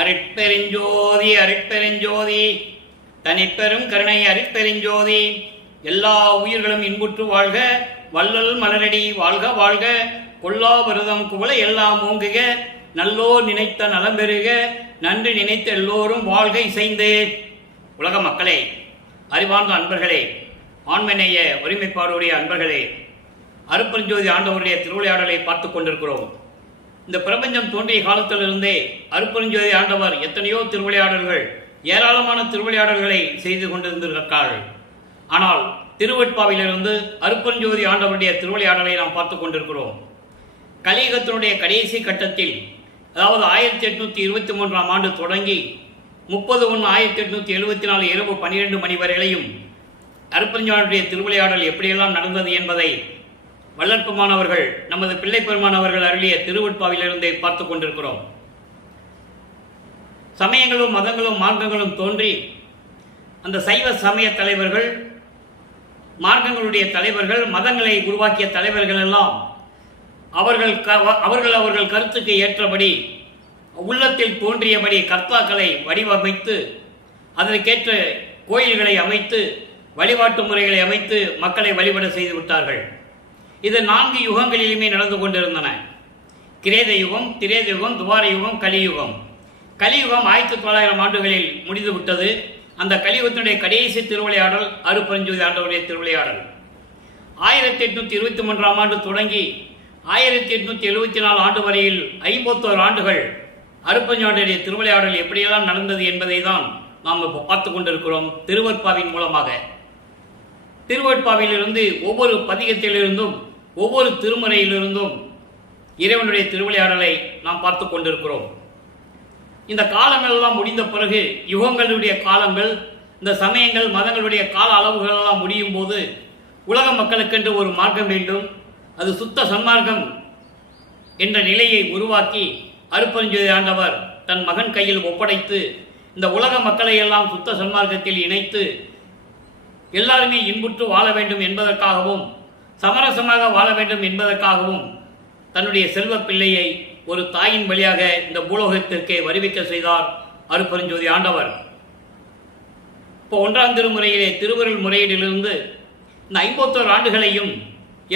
அருட்பெருஞ்சோதி அருட்பெருஞ்சோதி தனிப்பெரும் கருணை அருட்பெருஞ்சோதி. எல்லா உயிர்களும் இன்புற்று வாழ்க, வள்ளல் மலரடி வாழ்க வாழ்க. கொல்லா விரதம் குவள எல்லாம் ஓங்குக, நல்லோர் நினைத்த நலம் பெறுக, நன்றி நினைத்த எல்லோரும் வாழ்க இசைந்து. உலக மக்களே, அறிவார்ந்த அன்பர்களே, ஆண்மநேய ஒருமைப்பாடுடைய அன்பர்களே, அருட்பெருஞ்சோதி ஆண்டவருடைய திருவிளையாடலை பார்த்து கொண்டிருக்கிறோம். இந்த பிரபஞ்சம் தோன்றிய காலத்திலிருந்தே அருட்பெருஞ்சோதி ஆண்டவர் எத்தனையோ திருவிளையாடல்கள், ஏராளமான திருவிளையாடல்களை செய்து கொண்டிருந்திருக்கிறார்கள். ஆனால் திருவெட்பாவிலிருந்து அருட்பெருஞ்சோதி ஆண்டவருடைய திருவிளையாடலை நாம் பார்த்து கொண்டிருக்கிறோம். கலியுகத்தினுடைய கடைசி கட்டத்தில், அதாவது 1823ஆம் ஆண்டு தொடங்கி 30/1/1874 இரவு 12 மணி வரையிலையும் அருட்பெருஞ்சோதியுடைய திருவிளையாடல் எப்படியெல்லாம் நடந்தது என்பதை வல்லற்பமானவர்கள், நமது பிள்ளை பெருமானவர்கள் அருளிய திருவெட்பாவிலிருந்தே பார்த்து கொண்டிருக்கிறோம். சமயங்களும் மதங்களும் மார்க்கங்களும் தோன்றி அந்த சைவ சமய தலைவர்கள், மார்க்கங்களுடைய தலைவர்கள், மதங்களை உருவாக்கிய தலைவர்கள் எல்லாம் அவர்கள் கருத்துக்கு ஏற்றபடி, உள்ளத்தில் தோன்றியபடி கர்த்தாக்களை வடிவமைத்து, அதற்கேற்ற கோயில்களை அமைத்து, வழிபாட்டு முறைகளை அமைத்து மக்களை வழிபட செய்து விட்டார்கள். இது 4 யுகங்களிலுமே நடந்து கொண்டிருந்தன. கிரேத யுகம், திரேத யுகம், துவார யுகம், கலியுகம். கலியுகம் 1900 ஆண்டுகளில் முடிந்துவிட்டது. அந்த கலியுகத்தினுடைய கடைசி திருவிளையாடல் அருட்பெருஞ்சோதி ஆண்டவருடைய திருவிளையாடல். 1823ஆம் ஆண்டு தொடங்கி 1874 ஆண்டு வரையில் 51 ஆண்டுகள் அருட்பெருஞ்சோதியுடைய திருவிளையாடல் எப்படியெல்லாம் நடந்தது என்பதை தான் நாம் பார்த்து கொண்டிருக்கிறோம் திருவெட்பாவின் மூலமாக. திருவெட்பாவிலிருந்து ஒவ்வொரு பதிகத்திலிருந்தும் ஒவ்வொரு திருமுறையிலிருந்தும் இறைவனுடைய திருவிளையாடலை நாம் பார்த்து கொண்டிருக்கிறோம். இந்த காலங்கள் எல்லாம் முடிந்த பிறகு, யுகங்களுடைய காலங்கள், இந்த சமயங்கள் மதங்களுடைய கால அளவுகள் எல்லாம் முடியும் போது, உலக மக்களுக்கென்று ஒரு மார்க்கம் வேண்டும், அது சுத்த சன்மார்க்கம் என்ற நிலையை உருவாக்கி அருட்பெருஞ்சோதி ஆண்டவர் தன் மகன் கையில் ஒப்படைத்து, இந்த உலக மக்களை எல்லாம் சுத்த சன்மார்க்கத்தில் இணைத்து எல்லாருமே இன்புற்று வாழ வேண்டும் என்பதற்காகவும், சமரசமாக வாழ வேண்டும் என்பதற்காகவும் தன்னுடைய செல்வ பிள்ளையை ஒரு தாயின் வழியாக இந்த பூலோகத்திற்கே வருவிக்க செய்தார் அருட்பெருஞ்சோதி ஆண்டவர். இப்போ 1ஆம் திருமுறையிலே திருவருள் முறையீடிலிருந்து இந்த 51 ஆண்டுகளையும்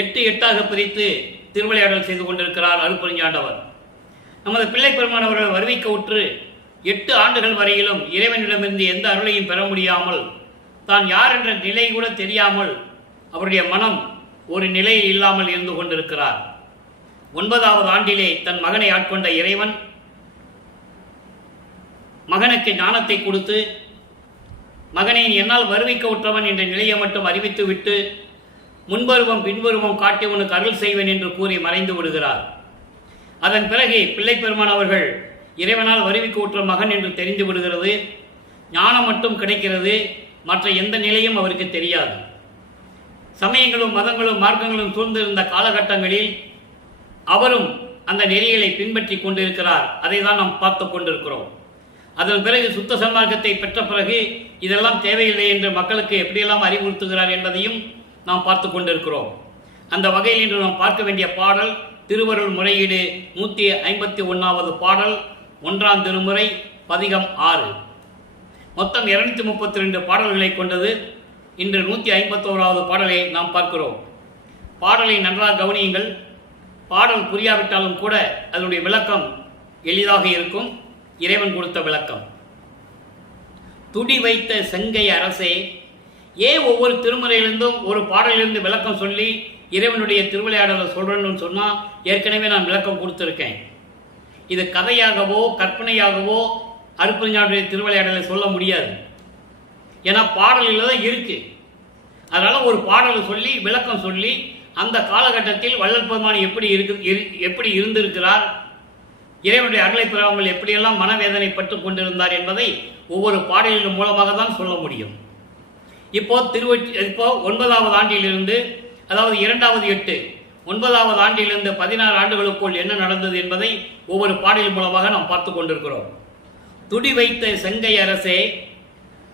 8 பிரித்து திருவிளையாடல் செய்து கொண்டிருக்கிறார் அருட்பெருஞ்சோதி ஆண்டவர். நமது பிள்ளை பெருமானவர்கள் வருவிக்க உற்று 8 ஆண்டுகள் வரையிலும் இறைவனிடமிருந்து எந்த அருளையும் பெற முடியாமல், தான் யார் என்ற நிலை கூட தெரியாமல் அவருடைய மனம் ஒரு நிலையில் இல்லாமல் இருந்து கொண்டிருக்கிறார். 9வது ஆண்டிலே தன் மகனை ஆட்கொண்ட இறைவன் மகனுக்கு ஞானத்தை கொடுத்து, மகனை என்னால் வருவிக்க உற்றவன் என்ற நிலையை மட்டும் அறிவித்து விட்டு, முன்பருவம் பின்பருவம் காட்டி உனக்கு அருள் செய்வேன் என்று கூறி மறைந்து விடுகிறார். அதன் பிறகு பிள்ளை பெருமான் அவர்கள் இறைவனால் வருவிக்க உற்ற மகன் என்று தெரிந்து விடுகிறது. ஞானம் மட்டும் கிடைக்கிறது, மற்ற எந்த நிலையும் அவருக்கு தெரியாது. சமயங்களும் மதங்களும் மார்க்கங்களும் சூழ்ந்திருந்த காலகட்டங்களில் அவரும் அந்த நெறிகளை பின்பற்றி கொண்டிருக்கிறார். அதை தான் நாம் பார்த்து கொண்டிருக்கிறோம். அதன் பிறகு சுத்த சன்மார்க்கத்தை பெற்ற பிறகு இதெல்லாம் தேவையில்லை என்று மக்களுக்கு எப்படியெல்லாம் அறிவுறுத்துகிறார் என்பதையும் நாம் பார்த்து கொண்டிருக்கிறோம். அந்த வகையில் இன்று நாம் பார்க்க வேண்டிய பாடல் திருவருள் முறையீடு 151வது பாடல், 1ஆம் திருமுறை, பதிகம் 6. மொத்தம் 232 பாடல்களை கொண்டது. இன்று 151வது பாடலை நாம் பார்க்கிறோம். பாடலை நன்றாக கவனியுங்கள். பாடல் புரியாவிட்டாலும் கூட அதனுடைய விளக்கம் எளிதாக இருக்கும். இறைவன் கொடுத்த விளக்கம். துடி வைத்த செங்கை அரசே, ஏன் ஒவ்வொரு திருமுறையிலிருந்தும் ஒரு பாடலிலிருந்து விளக்கம் சொல்லி இறைவனுடைய திருவிளையாடலை சொல்றேன்னு சொன்னால், ஏற்கனவே நான் விளக்கம் கொடுத்துருக்கேன். இது கதையாகவோ கற்பனையாகவோ அருட்பெருஞ்சோதியுடைய திருவிளையாடலை சொல்ல முடியாது. ஏன்னா பாடலில் தான் இருக்கு. அதனால ஒரு பாடலை சொல்லி விளக்கம் சொல்லி, அந்த காலகட்டத்தில் வள்ளல் பெருமான் எப்படி இருந்திருக்கிறார், இறைவனுடைய அருளை பெறாமல் எப்படியெல்லாம் மனவேதனை பட்டு கொண்டிருந்தார் என்பதை ஒவ்வொரு பாடலின் மூலமாக தான் சொல்ல முடியும். இப்போ 9வது ஆண்டிலிருந்து, அதாவது 2வது 8, 9வது ஆண்டிலிருந்து 16 ஆண்டுகளுக்குள் என்ன நடந்தது என்பதை ஒவ்வொரு பாடலின் மூலமாக நாம் பார்த்து கொண்டிருக்கிறோம். துடி வைத்த செங்கை அரசே,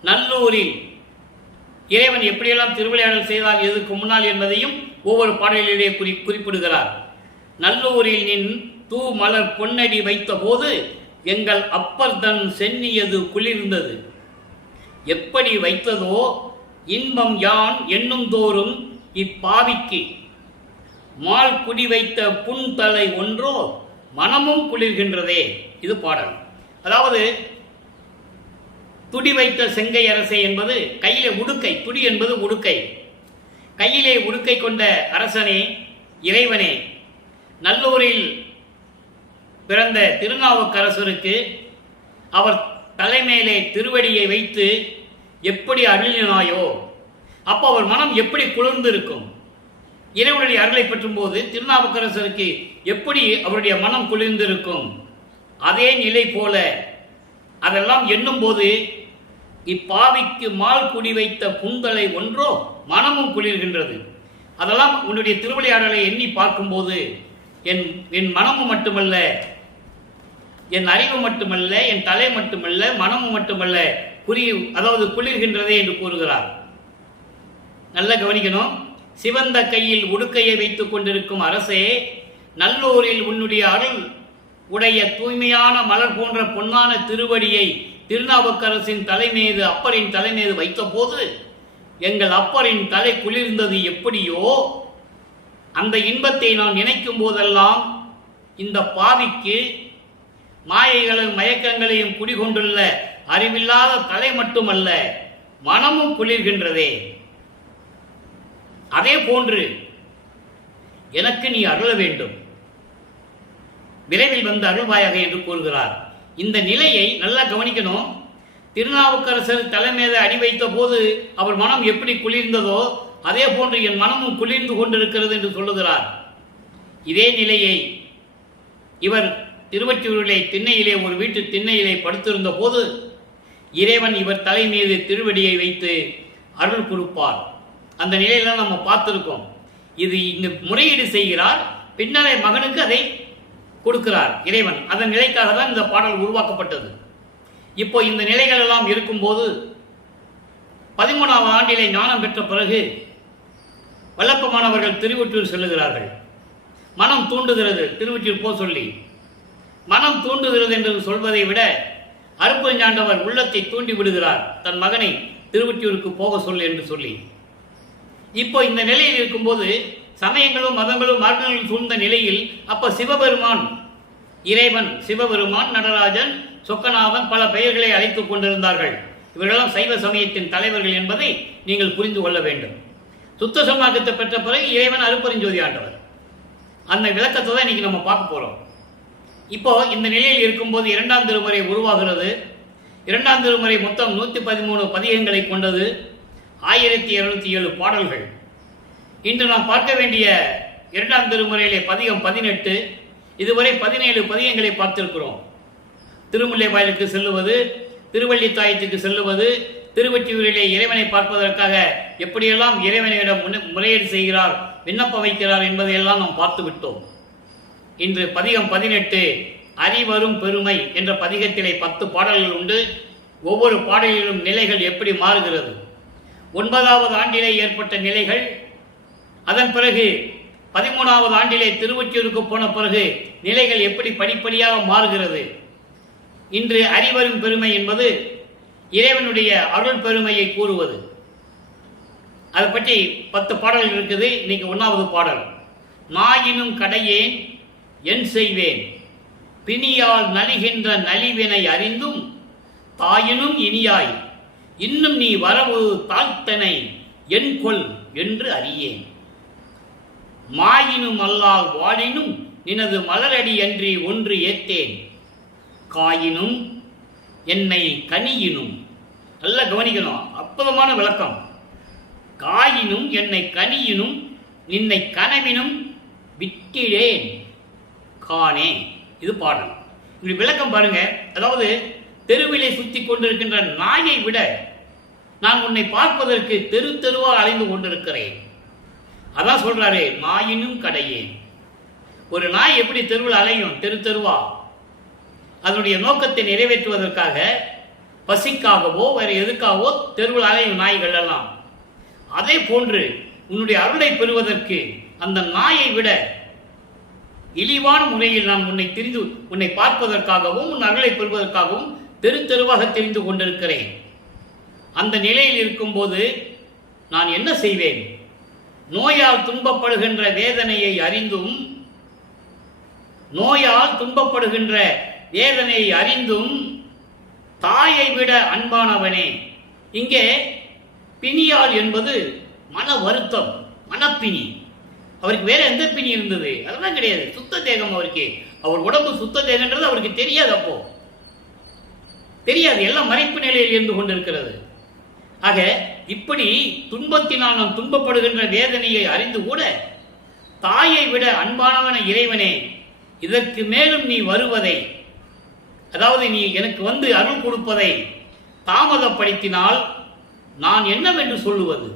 நல்லூரில் இறைவன் எப்படியெல்லாம் திருவிளையாடல் செய்தார் இதற்கு முன்னால் என்பதையும் ஒவ்வொரு பாடலிலே குறிப்பிடுகிறார். நல்லூரில் நின் தூ மலர் பொன்னடி வைத்த போது எங்கள் அப்பர் தன் சென்னியது குளிர்ந்தது. எப்படி வைத்ததோ இன்பம் யான் எண்ணும் தோறும் இப்பாவிக்கு மால் குடி வைத்த புன்தலை ஒன்றோ மனமும் குளிர்கின்றதே. இது பாடல். அதாவது துடி வைத்த செங்கை அரசே என்பது கையிலே உடுக்கை, துடி என்பது உடுக்கை. கையிலே உடுக்கை கொண்ட அரசனே, இறைவனே, நல்லூரில் பிறந்த திருநாவுக்கரசருக்கு அவர் தலைமையிலே திருவடியை வைத்து எப்படி அருளினாயோ அப்போ அவர் மனம் எப்படி குளிர்ந்திருக்கும். இறைவனுடைய அருளை பெற்றும் போது திருநாவுக்கரசருக்கு எப்படி அவருடைய மனம் குளிர்ந்திருக்கும். அதே நிலை போல அதெல்லாம் எண்ணும் போது இப்பாவிக்கு மால் குடி வைத்த புந்தலை ஒன்றோ மனமும் குளிர்கின்றது. அதெல்லாம் உன்னுடைய திருவிளையாடலை எண்ணி பார்க்கும்போது என் மனமும் மட்டுமல்ல, என் அறிவு மட்டுமல்ல, என் தலை மட்டுமல்ல, மனமும் மட்டுமல்ல, அதாவது குளிர்கின்றதே என்று கூறுகிறார். நல்ல கவனிக்கணும். சிவந்த கையில் உடுக்கையை வைத்துக் கொண்டிருக்கும் அரசே, நல்லூரில் உன்னுடைய அருள் உடைய தூய்மையான மலர் போன்ற பொன்னான திருவடியை திருநாவுக்கரசின் தலைமீது, அப்பரின் தலைமீது வைத்த போது எங்கள் அப்பரின் தலை குளிர்ந்தது எப்படியோ அந்த இன்பத்தை நான் நினைக்கும் போதெல்லாம் இந்த பாவிக்கு மாயைகளையும் மயக்கங்களையும் குடிகொண்டுள்ள அறிவில்லாத தலை மட்டுமல்ல மனமும் குளிர்கின்றதே. அதே போன்று எனக்கு நீ அருள வேண்டும், விரைவில் வந்து அருள்வாயாக என்று கூறுகிறார். இந்த நிலையை நல்லா கவனிக்கணும். திருநாவுக்கரசர் தலைமீது அடி வைத்த போது அவர் மனம் எப்படி குளிர்ந்ததோ அதே போன்று என் மனமும் குளிர்ந்து கொண்டிருக்கிறது என்று சொல்லுகிறார். இதே நிலையை இவர் திருவொற்றியூரிலே திண்ணையிலே ஒரு வீட்டு திண்ணையிலே படுத்திருந்த போது இறைவன் இவர் தலை மீது திருவடியை வைத்து அருள் கொடுப்பார். அந்த நிலையில நம்ம பார்த்திருக்கோம். இது இங்கு முறையீடு செய்கிறார், பின்னரே மகனுக்கு அதை கொடுக்கிறார் இறைவன். அதன் நிலைக்காக தான் இந்த பாடல் உருவாக்கப்பட்டது. இப்போ இந்த நிலைகள் எல்லாம் இருக்கும்போது 13ஆவது ஆண்டிலே ஞானம் பெற்ற பிறகு வல்லப்பமானவர்கள் திருவொற்றியூர் செல்லுகிறார்கள். மனம் தூண்டுகிறது திருவொற்றியூர் போ சொல்லி. மனம் தூண்டுகிறது என்று சொல்வதை விட அருப்பஞ்சாண்டவர் உள்ளத்தை தூண்டி விடுகிறார், தன் மகனை திருவொற்றியூருக்கு போக சொல் என்று சொல்லி. இப்போ இந்த நிலையில் இருக்கும்போது சமயங்களும் மதங்களும் மார்க்கங்களும் சூழ்ந்த நிலையில் அப்ப சிவபெருமான், இறைவன் சிவபெருமான், நடராஜன், சொக்கநாதன் பல பெயர்களை அழைத்துக் கொண்டிருந்தார்கள். இவர்களெல்லாம் சைவ சமயத்தின் தலைவர்கள் என்பதை நீங்கள் புரிந்து கொள்ள வேண்டும். சுத்த சமாகத்தை பெற்ற பிறகு இறைவன் அருப்பெருஞ்சோதி ஆண்டவர். அந்த விளக்கத்தை தான் இன்னைக்கு நம்ம பார்க்க போறோம். இப்போ இந்த நிலையில் இருக்கும்போது 2ஆம் திருமுறை உருவாகிறது. 2ஆம் திருமுறை மொத்தம் 113 பதிகங்களை கொண்டது, 1207 பாடல்கள். இன்று நாம் பார்க்க வேண்டிய 2ஆம் திருமுறையிலே பதிகம் 18. இதுவரை 17 பதிகங்களை பார்த்திருக்கிறோம். திருமுல்லை வாயிலுக்கு செல்லுவது, திருவள்ளித்தாயத்துக்கு செல்லுவது, திருவொற்றியூரிலே இறைவனை பார்ப்பதற்காக எப்படியெல்லாம் இறைவனிடம் முறையீடு செய்கிறார், விண்ணப்பம் வைக்கிறார் என்பதையெல்லாம் நாம் பார்த்து விட்டோம். இன்று பதிகம் 18 அறிவரும் பெருமை என்ற பதிகத்திலே 10 பாடல்கள் உண்டு. ஒவ்வொரு பாடலிலும் நிலைகள் எப்படி மாறுகிறது, 9ஆவது ஆண்டிலே ஏற்பட்ட நிலைகள், அதன் பிறகு 13ஆவது ஆண்டிலே திருவொற்றியூருக்கு போன பிறகு நிலைகள் எப்படி படிப்படியாக மாறுகிறது. இன்று அறிவரும் பெருமை என்பது இறைவனுடைய அருள் பெருமையை கூறுவது. அதை பற்றி 10 பாடல்கள் இருக்குது. இன்னைக்கு 1வது பாடல். நாயினும் கடையேன் என் செய்வேன், பிணியால் நலிகின்ற நலிவினை அறிந்தும் தாயினும் இனியாய், இன்னும் நீ வரவு தாழ்த்தனை என் கொல் என்று அறியேன். மாயினும் அல்லால் வாழினும் நினது மலரடி அன்றி ஒன்று ஏத்தேன், காயினும் என்னை கனியினும். நல்லா கவனிக்கணும், அற்புதமான விளக்கம். காயினும் என்னை கனியினும் நின்னை கனவினும் விட்டிடேன் காணே. இது பாடல். இப்படி விளக்கம் பாருங்க. அதாவது தெருவிலே சுத்தி கொண்டிருக்கின்ற நாயை விட நான் உன்னை பார்ப்பதற்கு தெரு தெருவா அலைந்து கொண்டிருக்கிறேன். அதான் சொல்றாரு, நாயினும் கடையேன். ஒரு நாய் எப்படி தெருவில் அலையும், தெரு தெருவா, அதனுடைய நோக்கத்தை நிறைவேற்றுவதற்காக, பசிக்காகவோ வேற எதுக்காகவோ தெருவில் அலையும் நாய்கள் எல்லாம். அதே போன்று உன்னுடைய அருளை பெறுவதற்கு அந்த நாயை விட இழிவான முறையில் நான் உன்னை பார்ப்பதற்காகவும் உன் அருளை பெறுவதற்காகவும் தெரு தெருவாக தெரிந்து கொண்டிருக்கிறேன். அந்த நிலையில் இருக்கும்போது நான் என்ன செய்வேன்? நோயால் துன்பப்படுகின்ற வேதனையை அறிந்தும் தாயை விட அன்பானவனே. இங்கே பிணியால் என்பது மன வருத்தம், மனப்பிணி. அவருக்கு வேற எந்த பிணி இருந்தது? அதெல்லாம் கிடையாது. சுத்த தேகம் அவருக்கு. அவர் உடம்பு சுத்த தேகன்றது அவருக்கு தெரியாது. அப்போ தெரியாது, எல்லாம் மறைப்பு நிலையில் இருந்து கொண்டிருக்கிறது. ஆக இப்படி துன்பத்தினால் நாம் துன்பப்படுகின்ற வேதனையை அறிந்து கூட தாயை விட அன்பானவன இறைவனே, இதற்கு மேலும் நீ வருவதை, அதாவது நீ எனக்கு வந்து அருள் கொடுப்பதை தாமதப்படுத்தினால் நான் என்னவென்று சொல்லுவது?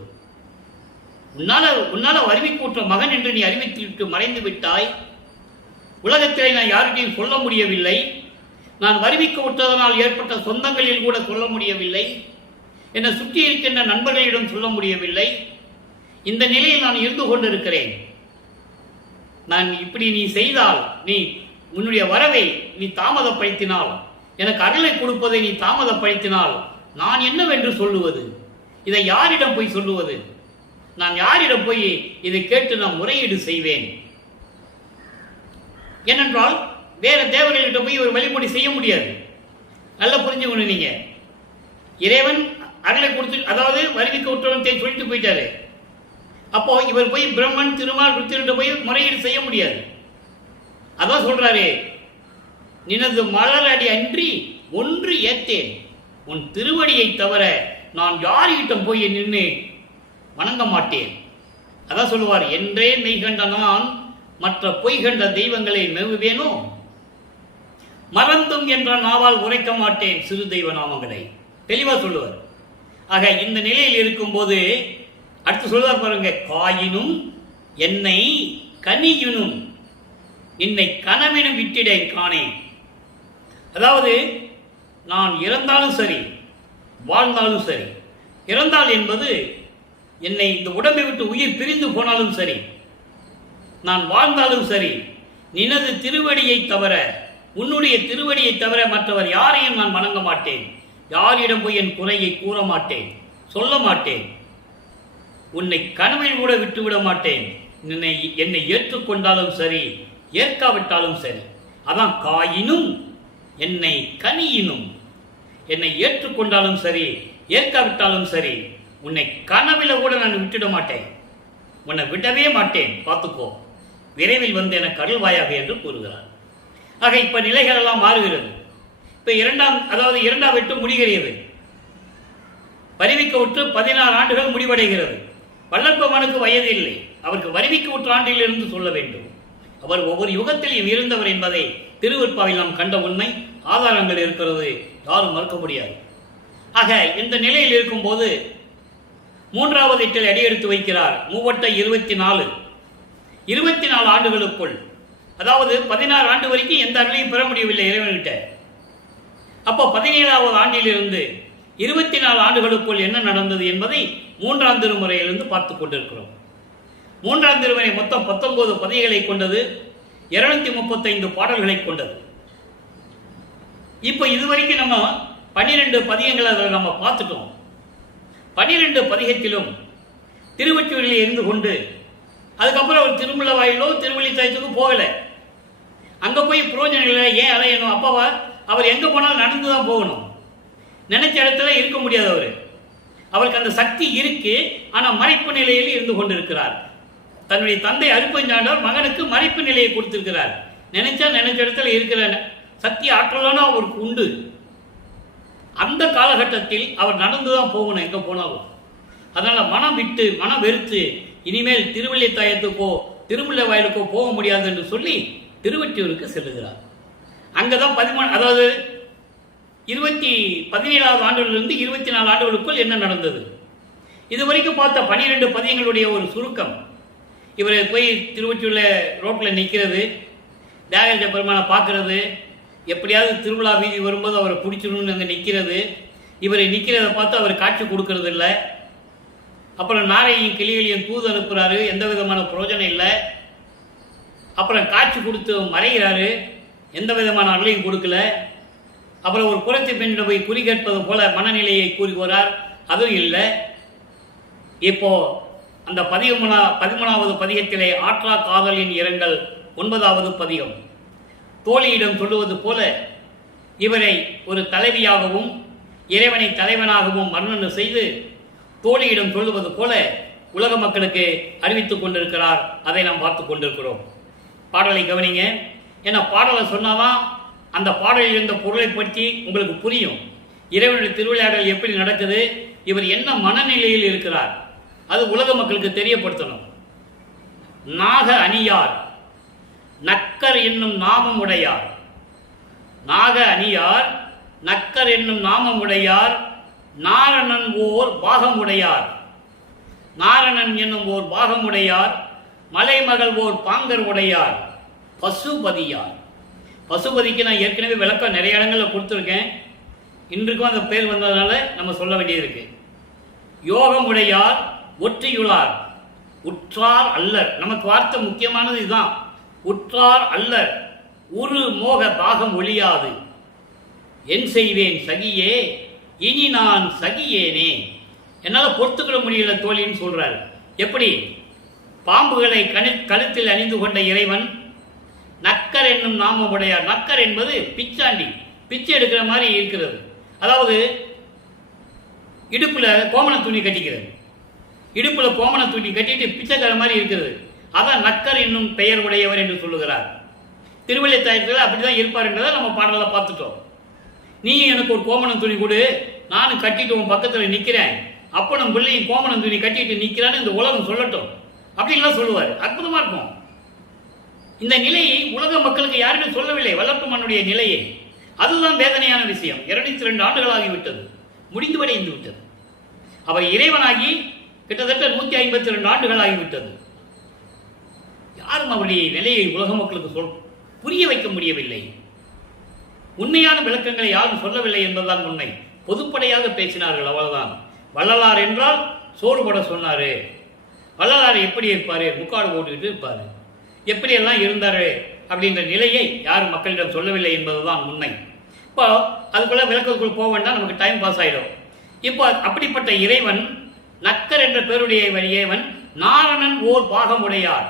உன்னால வருவிக்கூற்ற மகன் என்று நீ அறிவித்து மறைந்து விட்டாய். உலகத்திலே நான் யார்கிட்டையும் சொல்ல முடியவில்லை. நான் வருவிக்க விட்டதனால் ஏற்பட்ட சொந்தங்களில் கூட சொல்ல முடியவில்லை. என்னை சுற்றி இருக்கின்ற நண்பர்களிடம் சொல்ல முடியவில்லை. இந்த நிலையில் நான் இருந்து கொண்டிருக்கிறேன். நான் இப்படி நீ செய்தால், நீ உன்னுடைய வரவை நீ தாமதப்படுத்தினால், எனக்கு அருளை கொடுப்பதை நீ தாமதப்படுத்தினால் நான் என்னவென்று சொல்லுவது? இதை யாரிடம் போய் சொல்லுவது? நான் யாரிடம் போய் இதை கேட்டு நான் முறையீடு செய்வேன்? ஏனென்றால் வேற தேவர்கள்கிட்ட போய் ஒரு வழிமுறை செய்ய முடியாது. நல்லா புரிஞ்சுக்கணும். நீங்க இறைவன் அருளை கொடுத்து, அதாவது வருவிக்க விட்டவன் சொல்லிட்டு போயிட்டாரு. அப்போ இவர் போய் பிரம்மன், திருமால், ருத்திரன்ட்ட போய் முறையீடு செய்ய முடியாது. அதான் சொல்றாரு, நினது மலர் அடி அன்றி ஒன்று ஏத்தேன், உன் திருவடியை தவிர நான் யார்கிட்ட போய் நின்று வணங்க மாட்டேன். அதான் சொல்லுவார், என்றே மெய்கண்ட நான் மற்ற பொய்கண்ட தெய்வங்களை மெவுவேனோ, மறந்தும் என்ற நாவால் உரைக்க மாட்டேன் சிறு தெய்வ நாமங்களை. தெளிவா சொல்லுவார். ஆக இந்த நிலையில் இருக்கும்போது அடுத்து சொல்லுவார் பாருங்க, காயினும் என்னை கனியினும் என்னை கனவினும் விட்டிடேன் காணேன். அதாவது நான் இறந்தாலும் சரி, வாழ்ந்தாலும் சரி. இறந்தால் என்பது என்னை இந்த உடம்பை விட்டு உயிர் பிரிந்து போனாலும் சரி, நான் வாழ்ந்தாலும் சரி, நினது திருவடியை தவிர, உன்னுடைய திருவடியை தவிர மற்றவர் யாரையும் நான் வணங்க மாட்டேன். யாரிடம் போய் என் குறையை கூற மாட்டேன், சொல்ல மாட்டேன். உன்னை கனவில் கூட விட்டுவிட மாட்டேன். என்னை ஏற்றுக்கொண்டாலும் சரி, ஏற்காவிட்டாலும் சரி. அதான் காயினும் என்னை கனியினும், என்னை ஏற்றுக்கொண்டாலும் சரி, ஏற்காவிட்டாலும் சரி, உன்னை கனவில கூட நான் விட்டுட மாட்டேன். உன்னை விடவே மாட்டேன், பார்த்துக்கோ, விரைவில் வந்து எனக்கு அருள்வாயாக என்று கூறுகிறார். ஆக இப்ப நிலைகள் எல்லாம் மாறுகிறது. இப்ப இரண்டாம் வெட்டு முடிகிறது. வருவிக்க விட்டு 16 ஆண்டுகள் முடிவடைகிறது. வல்லற்பமானுக்கு வயது இல்லை. அவருக்கு வருவிக்க விட்டு ஆண்டிலிருந்து சொல்ல வேண்டும். அவர் ஒவ்வொரு யுகத்திலும் இருந்தவர் என்பதை திருவெற்பாவில் நாம் கண்ட உண்மை, ஆதாரங்கள் இருக்கிறது, யாரும் மறுக்க முடியாது. ஆக இந்த நிலையில் இருக்கும்போது 3வது எட்டில் அடியெடுத்து வைக்கிறார். மூவட்ட 24 ஆண்டுகளுக்குள், அதாவது 16 ஆண்டு வரைக்கும் எந்த அருளையும் பெற முடியவில்லை இறைவன்கிட்ட. அப்போ 17வது ஆண்டிலிருந்து 24 ஆண்டுகளுக்குள் என்ன நடந்தது என்பதை 3ஆம் திருமுறையிலிருந்து பார்த்து கொண்டிருக்கிறோம். 3ஆம் திருமுறை மொத்தம் 19 பதிகளை கொண்டது, 235 பாடல்களை கொண்டது. இப்போ இதுவரைக்கும் நம்ம 12 பதிகங்களை நம்ம பார்த்துட்டோம். 12 பதிகத்திலும் திருவொற்றியூரில் இருந்து கொண்டு அதுக்கப்புறம் அவர் திருமலை வாயிலோ திருவள்ளித்தாயத்துக்கு போகலை. அங்கே போய் புரோஜனம் இல்லை, ஏன் அலையணும்? அப்பாவா அவர் எங்கே போனாலும் நடந்து தான் போகணும். நினைச்ச இடத்துல இருக்க முடியாது. அவருக்கு அந்த சக்தி இருக்கு, ஆனால் மறைப்பு நிலையில் இருந்து கொண்டிருக்கிறார். தன்னுடைய தந்தை அருப்பஞ்சாண்டவர் மகனுக்கு மறைப்பு நிலையை கொடுத்திருக்கிறார். நினைச்ச இடத்துல இருக்கிற சக்தி ஆற்றலான அவருக்கு உண்டு. அந்த காலகட்டத்தில் அவர் நடந்துதான் போகணும் எங்க போனாலும். அதனால மனம் விட்டு, மனம் வெறுத்து, இனிமேல் திருவள்ளித்தாயத்துக்கோ திருமுல்லை வாயிலுக்கோ போக முடியாது என்று சொல்லி திருவொற்றியூருக்கு செல்லுகிறார். அங்கதான் 17வது ஆண்டிலிருந்து 24 ஆண்டுகளுக்குள் என்ன நடந்தது, இதுவரைக்கும் பார்த்த 12 பதியங்களுடைய ஒரு சுருக்கம். இவரை போய் திருவொற்றியூர்ல ரோட்ல நிற்கிறது, தியாகராஜ பெருமானை பார்க்கறது, எப்படியாவது திருவிழா வீதி வரும்போது அவரை பிடிச்சிடணும்னு அங்கே நிற்கிறது, இவரை நிற்கிறத பார்த்து அவர் காட்சி கொடுக்கறது இல்லை. அப்புறம் நாரையும் கிளிகளையும் தூது அனுப்புகிறாரு, எந்த விதமான பிரயோஜனம் இல்லை. அப்புறம் காட்சி கொடுத்து மறைகிறாரு, எந்த விதமான அருளையும் கொடுக்கல. அப்புறம் ஒரு குறைத்து பெண்ணிடம் போய் குறி கேட்பது போல மனநிலையை கூறுகிறார், அதுவும் இல்லை. இப்போ அந்த 13வது பதிகத்திலே ஆற்றா காதலின் இரங்கல் 9வது பதிகம் தோழியிடம் சொல்லுவது போல இவரை ஒரு தலைவியாகவும் இறைவனை தலைவனாகவும் வர்ணனை செய்து தோழியிடம் சொல்லுவது போல உலக மக்களுக்கு அறிவித்துக் கொண்டிருக்கிறார். அதை நாம் பார்த்து கொண்டிருக்கிறோம். பாடலை கவனிங்க. ஏன்னா பாடலை சொன்னாதான் அந்த பாடலில் இருந்த பொருளை பற்றி உங்களுக்கு புரியும். இறைவனுடைய திருவிளையாடல் எப்படி நடக்குது, இவர் என்ன மனநிலையில் இருக்கிறார், அது உலக மக்களுக்கு தெரியப்படுத்தணும். நாக அணியார் நக்கர் என்னும் நாமம் உடையார். நாக அணியார் நக்கர் என்னும் நாமம் உடையார். நாரணன் ஓர் பாகமுடையார். நாரணன் என்னும் ஓர் பாகமுடையார். மலைமகள் ஓர் பாங்கர் உடையார். பசுபதியார். பசுபதிக்கு நான் ஏற்கனவே விளக்கம் நிறைய இடங்களில் கொடுத்துருக்கேன். இன்றைக்கும் அந்த பேர் வந்ததுனால நம்ம சொல்ல வேண்டியது. யோகமுடையார் ஒற்றியுளார். உற்றார் அல்லர். நமக்கு வார்த்தை முக்கியமானது இதுதான். உற்றார் அல்லர். உரு மோக தாகம் ஒழியாது. என் செய்வேன் சகியே இனி நான் சகியேனே. என்னால் பொறுத்துக்கிட முடியல தோழின்னு சொல்றார். எப்படி? பாம்புகளை கழுத்தில் அணிந்து கொண்ட இறைவன் நக்கர் என்னும் நாமம் உடையார். நக்கர் என்பது பிச்சாண்டி, பிச்சை எடுக்கிற மாதிரி இருக்கிறது. அதாவது இடுப்புல கோமண துணி கட்டிக்கிறது. இடுப்புல கோமண துணி கட்டிட்டு பிச்சைக்கார மாதிரி இருக்கிறது. அதான் நக்கர் என்னும் பெயர் உடையவர் என்று சொல்லுகிறார். திருவள்ளித்தாயத்தில் அப்படிதான் இருப்பார் என்றதை நம்ம பாடலாம் பார்த்துட்டோம். நீ எனக்கு ஒரு கோமணம் துணி கொடு, நானும் கட்டிட்டு உன் பக்கத்தில் நிற்கிறேன், அப்போ நம்ம பிள்ளையும் கோமணம் துணி கட்டிட்டு நிற்கிறான்னு இந்த உலகம் சொல்லட்டும் அப்படின்லாம் சொல்லுவார். அற்புதமா இருக்கும். இந்த நிலையை உலக மக்களுக்கு யாருமே சொல்லவில்லை, வளர்ப்பு மண்ணுடைய நிலையை. அதுதான் வேதனையான விஷயம். 202 ஆண்டுகளாகிவிட்டது, முடிந்துவடைந்து விட்டது. அவர் இறைவனாகி கிட்டத்தட்ட 152 ஆண்டுகள் ஆகிவிட்டது. யாரும் அவருடைய நிலையை உலக மக்களுக்கு புரிய வைக்க முடியவில்லை. உண்மையான விளக்கங்களை யாரும் சொல்லவில்லை என்பதுதான் உண்மை. பொதுப்படையாக பேசினார்கள், அவ்வளவுதான். வள்ளலார் என்றால் சோறு போட சொன்னாரு. வள்ளலார் எப்படி இருப்பாரு, முக்காடு போட்டுக்கிட்டு இருப்பாரு, எப்படியெல்லாம் இருந்தாரு அப்படின்ற நிலையை யாரும் மக்களிடம் சொல்லவில்லை என்பதுதான் உண்மை. இப்போ அதுக்குள்ள விளக்கத்துக்குள் போக வேண்டாம், நமக்கு டைம் பாஸ் ஆயிடும். இப்போ அப்படிப்பட்ட இறைவன் நக்கர் என்ற பேருடைய இறைவன் நாரணன் ஓர் பாகம் உடையார்.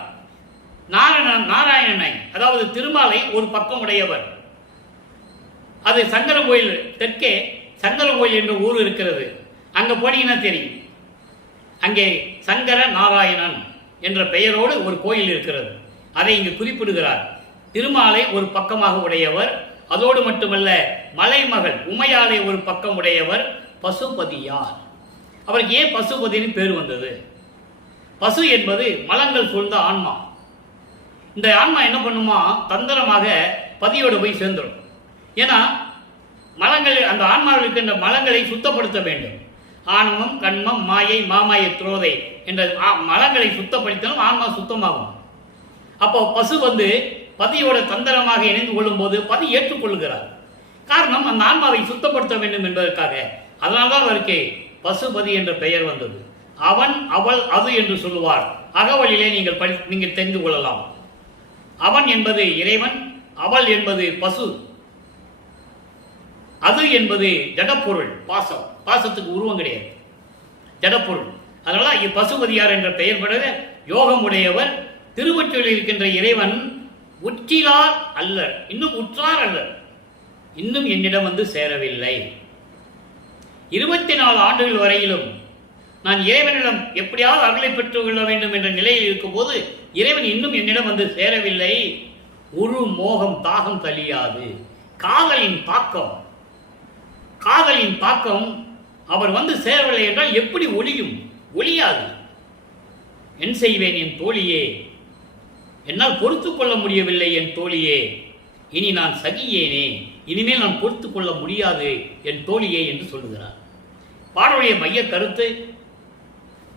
நாராயணனை அதாவது திருமாலை ஒரு பக்கம் உடையவர். அது சங்கரன் கோயில், தெற்கே சங்கரன் கோயில் என்ற ஊர் இருக்கிறது. அங்க போனீங்கன்னா தெரியும். அங்கே சங்கர நாராயணன் என்ற பெயரோடு ஒரு கோயில் இருக்கிறது. அதை இங்கு குறிப்பிடுகிறார். திருமாலை ஒரு பக்கமாக உடையவர். அதோடு மட்டுமல்ல, மலைமகள் உமையாலை ஒரு பக்கம் உடையவர் பசுபதியார். அவருக்கு ஏன் பசுபதினு பேர் வந்தது? பசு என்பது மலங்கள் சூழ்ந்த ஆன்மா. இந்த ஆன்மா என்ன பண்ணுமா, தந்திரமாக பதியோடு போய் சேர்ந்துடும். ஏன்னா மலங்கள், அந்த ஆன்மாவிற்கு இந்த மலங்களை சுத்தப்படுத்த வேண்டும். ஆணவம், கண்மம், மாயை, மாமாய துரோதை என்ற மலங்களை சுத்தப்படுத்தினாலும் ஆன்மா சுத்தமாகும். அப்போ பசு பதியோட தந்திரமாக இணைந்து கொள்ளும் போது பதி ஏற்றுக்கொள்ளுகிறார். காரணம், அந்த ஆன்மாவை சுத்தப்படுத்த வேண்டும் என்பதற்காக. அதனால்தான் அவருக்கு பசுபதி என்ற பெயர் வந்தது. அவன், அவள், அது என்று சொல்லுவார். அகவலிலே நீங்கள் தெரிந்து கொள்ளலாம். அவன் என்பது இறைவன், அவள் என்பது பசு, அது என்பது ஜடப்பொருள், பாசம். பாசத்துக்கு உருவம் கிடையாது, ஜடப்பொருள். அதனால பசுபதியார் என்ற பெயர் பெற யோகம் உடையவர். திருவொற்றியில் இருக்கின்ற இறைவன் உற்றிலார் அல்லர், இன்னும் உற்றார் அல்லர், இன்னும் என்னிடம் சேரவில்லை. 24 ஆண்டுகள் வரையிலும் நான் இறைவனிடம் எப்படியாவது அருளை பெற்றுக் கொள்ள வேண்டும் என்ற நிலையில் இருக்கும் போது இறைவன் இன்னும் என்னிடம் சேரவில்லை. ஒரு மோகம் தாகம் தளியாது. காதலின் தாக்கம், காதலின் தாக்கம் அவர் சேரவில்லை என்றால் எப்படி ஒளியும்? ஒளியாது. என் செய்வேன் என் தோழியே, என்னால் பொறுத்து கொள்ள முடியவில்லை என் தோழியே, இனி நான் சகியேனே, இனிமேல் நான் பொறுத்து கொள்ள முடியாது என் தோழியே என்று சொல்லுகிறார். பாடலுடைய மைய கருத்து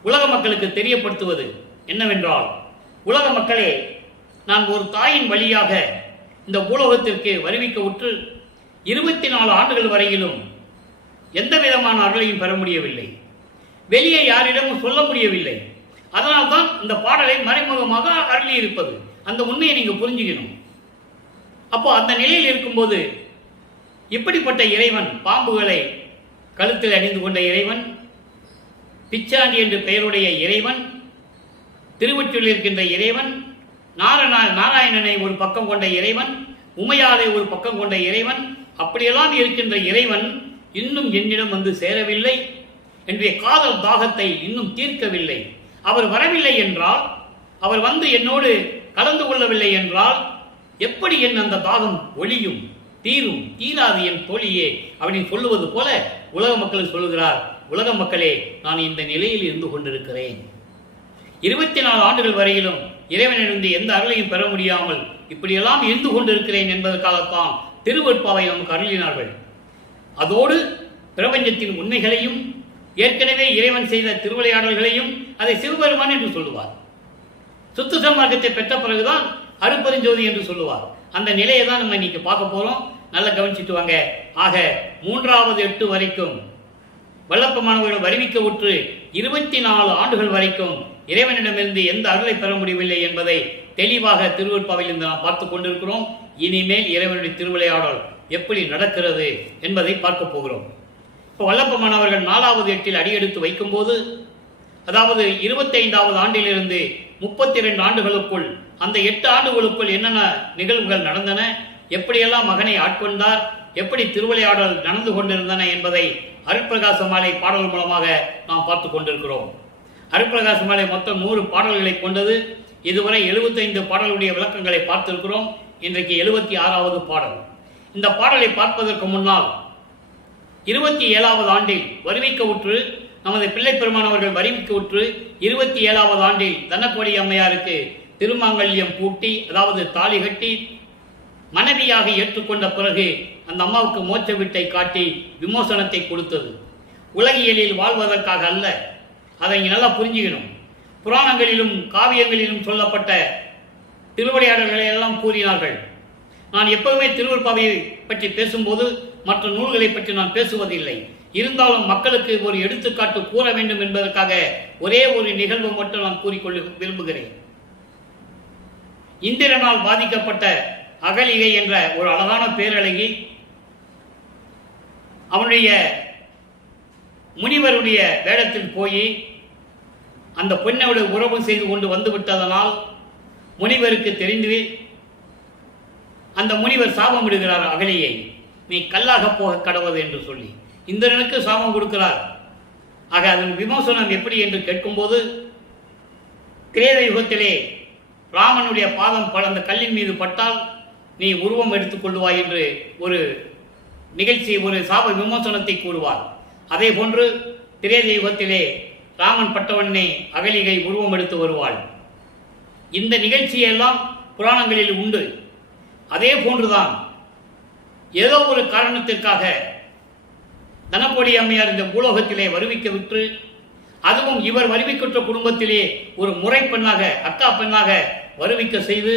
உலக மக்களுக்கு தெரியப்படுத்துவது என்னவென்றால், உலக மக்களே, நான் ஒரு தாயின் வழியாக இந்த பூலோகத்திற்கு வருவிக்க உற்று 24 ஆண்டுகள் வரையிலும் எந்த விதமான அருளையும் பெற முடியவில்லை. வெளியே யாரிடமும் சொல்ல முடியவில்லை. அதனால்தான் இந்த பாடலை மறைமுகமாக அருளி இருப்பது. அந்த உண்மையை நீங்க புரிஞ்சுக்கணும். அப்போ அந்த நிலையில் இருக்கும்போது இப்படிப்பட்ட இறைவன், பாம்புகளை கழுத்தில் அணிந்து கொண்ட இறைவன், பிச்சாண்டி என்று பெயருடைய இறைவன், திருவொற்றில் இருக்கின்ற இறைவன், நாராயணனை ஒரு பக்கம் கொண்ட இறைவன், உமையாலை ஒரு பக்கம் கொண்ட இறைவன், அப்படியெல்லாம் இருக்கின்ற இறைவன் இன்னும் என்னிடம் வந்து சேரவில்லை, என்னுடைய காதல் தாகத்தை இன்னும் தீர்க்கவில்லை. அவர் வரவில்லை என்றால், அவர் வந்து என்னோடு கலந்து கொள்ளவில்லை என்றால் எப்படி என் அந்த தாகம் ஒளியும், தீரும், தீராது என் தோழியே அப்படின்னு சொல்லுவது போல உலக மக்கள் சொல்லுகிறார். உலக மக்களே, நான் இந்த நிலையில் இருந்து கொண்டிருக்கிறேன். 24 ஆண்டுகள் வரையிலும் இறைவனிலிருந்து எந்த அருளையும் பெற முடியாமல் இப்படியெல்லாம் இருந்து கொண்டிருக்கிறேன் என்பதற்காகத்தான் திருவெட்பாவை நமக்கு அருளினார்கள். அதோடு பிரபஞ்சத்தின் உண்மைகளையும், ஏற்கனவே இறைவன் செய்த திருவிளையாடல்களையும் அதை சிவபெருமான் என்று சொல்லுவார். சுத்த சன்மார்க்கத்தை பெற்ற பிறகுதான் அருப்பெருஞ்சோதி என்று சொல்லுவார். அந்த நிலையை தான் நம்ம இன்னைக்கு பார்க்க போறோம். நல்லா கவனிச்சுட்டு வாங்க. ஆக 3வது 8 வரைக்கும் வல்லப்பமானவர்கள் வருவிக்க உற்று 24 ஆண்டுகள் வரைக்கும் இறைவனிடமிருந்து எந்த அருளை பெற முடியவில்லை என்பதை தெளிவாக திருவெட்பாவிலிருந்து நாம் பார்த்து கொண்டிருக்கிறோம். இனிமேல் இறைவனுடைய திருவிளையாடல் எப்படி நடக்கிறது என்பதை பார்க்க போகிறோம். இப்போ வல்லப்பமானவர்கள் 4வது 8 அடியெடுத்து வைக்கும் போது, அதாவது 25வது ஆண்டிலிருந்து 32 ஆண்டுகளுக்குள், அந்த 8 ஆண்டுகளுக்குள் என்னென்ன நிகழ்வுகள் நடந்தன, எப்படியெல்லாம் மகனை ஆட்கொண்டார், எப்படி திருவிளையாடல் நடந்து கொண்டிருந்தன என்பதை அருட்பிரகாச மாலை பாடல் மூலமாக நாம் பார்த்து கொண்டிருக்கிறோம். அருட்பிரகாச மாலை மொத்தம் 100 பாடல்களை கொண்டது. இதுவரை 75 பாடலுடைய விளக்கங்களை பார்த்திருக்கிறோம். இன்றைக்கு 76வது பாடல். இந்த பாடலை பார்ப்பதற்கு முன்னால் 27வது ஆண்டில் வருவிக்க உற்று நமது பிள்ளை பெருமானவர்கள் வருவிக்க உற்று 27வது ஆண்டில் தனக்கோடி அம்மையாருக்கு திருமாங்கல்யம் பூட்டி, அதாவது தாலி கட்டி மனைவியாக ஏற்றுக்கொண்ட பிறகு அந்த அம்மாவுக்கு மோட்ச வீட்டை காட்டி விமோசனத்தை கொடுத்தது. உலகியலில் வாழ்வதற்காக அல்ல. அதை நல்லா புரிஞ்சுக்கணும். புராணங்களிலும் காவியங்களிலும் சொல்லப்பட்ட திருவிளையாடல்களை எல்லாம் கூறினார்கள். நான் எப்பவுமே திருவெட்பாவையை பற்றி பேசும்போது மற்ற நூல்களை பற்றி நான் பேசுவதில்லை. இருந்தாலும் மக்களுக்கு ஒரு எடுத்துக்காட்டு கூற வேண்டும் என்பதற்காக ஒரே ஒரு நிகழ்வு மட்டும் நான் கூறிக்கொள்ள விரும்புகிறேன். இந்திரனால் பாதிக்கப்பட்ட அகலிகை என்ற ஒரு அழகான பேரழகி அவனுடைய முனிவருடைய வேடத்தில் போய் அந்த பெண்ணோடு உறவு செய்து கொண்டு வந்து விட்டதனால் முனிவருக்கு தெரிந்து அந்த முனிவர் சாபம் விடுகிறார் அகலியை, நீ கல்லாக போக கடவுது என்று சொல்லி இந்திரனுக்கு சாபம் கொடுக்கிறார். ஆக அதன் விமோசனம் எப்படி என்று கேட்கும்போது, கிரேத யுகத்திலே ராமனுடைய பாதம் அந்த கல்லின் மீது பட்டால் நீ உருவம் எடுத்துக் கொள்வாய் என்று ஒரு நிகழ்ச்சி, ஒரு சாப விமோசனத்தை கூறுவார். அதே போன்று திரேத யுகத்திலே ராமன் பட்டவனை அகலிகை உருவம் எடுத்து வருவாள். இந்த நிகழ்ச்சியெல்லாம் புராணங்களில் உண்டு. அதே போன்றுதான் ஏதோ ஒரு காரணத்திற்காக தனக்கோடி அம்மையார் இந்த பூலோகத்திலே வருவிக்க விட்டு, அதுவும் இவர் வருவிக்கின்ற குடும்பத்திலே ஒரு முறை பெண்ணாக, அக்கா பெண்ணாக வருவிக்க செய்து,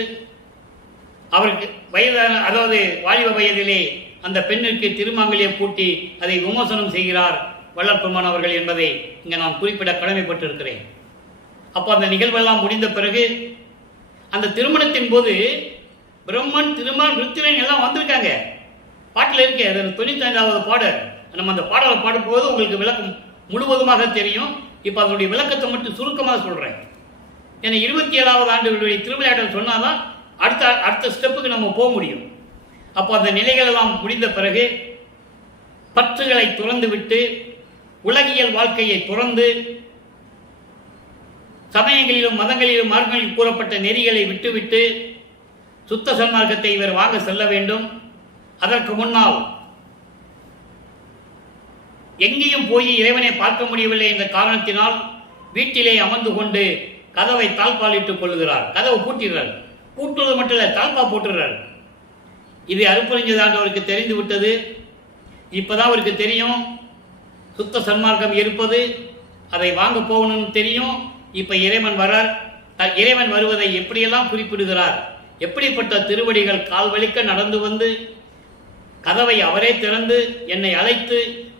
அவருக்கு வயதான, அதாவது வாலிப வயதிலே அந்த பெண்ணிற்கு திருமாங்கல்யம் பூட்டி அதை விமோசனம் செய்கிறார் வள்ளற்பெருமான் அவர்கள் என்பதை இங்கே நான் குறிப்பிட கடமைப்பட்டிருக்கிறேன். அப்போ அந்த நிகழ்வெல்லாம் முடிந்த பிறகு அந்த திருமணத்தின் போது பிரம்மன், திருமால், ருத்திரன் எல்லாம் வந்திருக்காங்க. பாட்டில் இருக்கே, அது 95வது பாடல். நம்ம அந்த பாடலை பாடும்போது உங்களுக்கு விளக்கம் முழுவதுமாக தெரியும். இப்போ அதனுடைய விளக்கத்தை மட்டும் சுருக்கமாக சொல்கிறேன். ஏன்னா 27வது ஆண்டுகளுடைய திருவிளையாடல் சொன்னாதான் அடுத்த ஸ்டெப்புக்கு நம்ம போக முடியும். அப்போ அந்த நிலைகள் எல்லாம் முடிந்த பிறகு பற்றுகளை துறந்து விட்டு, உலகியல் வாழ்க்கையை துறந்து, சமயங்களிலும் மதங்களிலும் மார்க்கங்களில் கூறப்பட்ட நெறிகளை விட்டுவிட்டு சுத்த சன்மார்க்கத்தை இவர் வாங்க செல்ல வேண்டும். அதற்கு முன்னால் எங்கேயும் போய் இறைவனை பார்க்க முடியவில்லை என்ற காரணத்தினால் வீட்டிலே அமர்ந்து கொண்டு கதவை தாழ்பாலிட்டுக் கொள்கிறார். கதவை பூட்டுகிறார். பூட்டுவது மட்டும் இல்லை, தாழ்பா போட்டுறார். இது அருட்பெருஞ்சோதி தெரிந்து விட்டது. இப்பதான் அவருக்கு தெரியும் சுத்த சன்மார்க்கம் இருப்பது, அதை வாங்க போகணும்னு தெரியும். இப்ப இறைவன் வரார். இறைவன் வருவதை எப்படியெல்லாம் குறிப்பிடுகிறார். எப்படிப்பட்ட திருவடிகள் கால் வலிக்க நடந்து வந்து கதவை அவரே திறந்து என்னை அழைத்து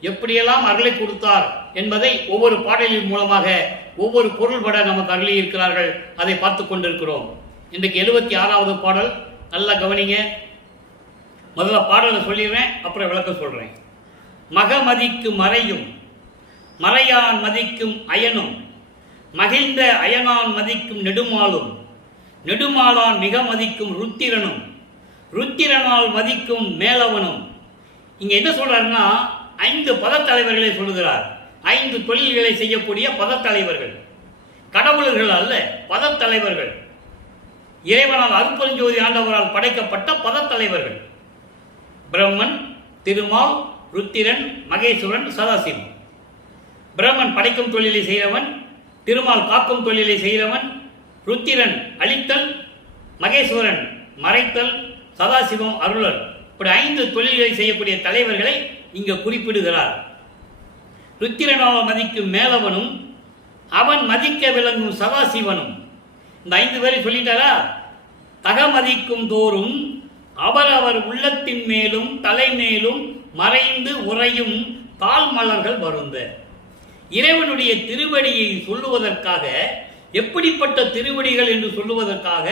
எப்படியெல்லாம் அருளை கொடுத்தார் என்பதை ஒவ்வொரு பாடலின் மூலமாக ஒவ்வொரு பொருள்பட நமக்கு அருளி இருக்கிறார்கள். அதை பார்த்து கொண்டிருக்கிறோம். இன்றைக்கு 76வது பாடல். நல்லா கவனிங்க. முதல்ல பாடலை சொல்லிடுறேன், அப்புறம் விளக்கம் சொல்றேன். மகமதிக்கும் மறையும் மறையான் மதிக்கும் அயனும் மகிழ்ந்த அயனான் மதிக்கும் நெடுமாலும் நெடுமாலான் மிக மதிக்கும் ருத்திரனும் ருத்திரனால் மதிக்கும் மேலவனும். இங்க என்ன சொல்றாருன்னா 5 பதத்தலைவர்களை சொல்லுகிறார். 5 தொழில்களை செய்யக்கூடிய பதத்தலைவர்கள், கடவுளர்கள் அல்ல, பதத்தலைவர்கள். இறைவனால் அருட்பெருஞ்சோதி ஆண்டவரால் படைக்கப்பட்ட பதத்தலைவர்கள். பிரம்மன், திருமால், ருத்திரன், மகேஸ்வரன், சதாசிவம். பிரம்மன் படைக்கும் தொழிலை செய்கிறவன், திருமால் காக்கும் தொழிலை செய்கிறவன், ருத்திரன் அழித்தல், மகேஸ்வரன் மறைத்தல், சதாசிவம் அருளல். இப்படி 5 தொழில்களை செய்யக்கூடிய தலைவர்களை இங்கு குறிப்பிடுகிறார். ருத்திரனால் மதிக்கும் மேலவனும் அவன் மதிக்க விளங்கும் சதாசிவனும். இந்த 5 பேரை சொல்லிட்டாரா? தகமதிக்கும் தோறும் அவர் உள்ளத்தின் மேலும் தலைமேலும் மறைந்து உறையும் தாழ் மலர்கள் வருந்த. இறைவனுடைய திருவடியை சொல்லுவதற்காக, எப்படிப்பட்ட திருவடிகள் என்று சொல்லுவதற்காக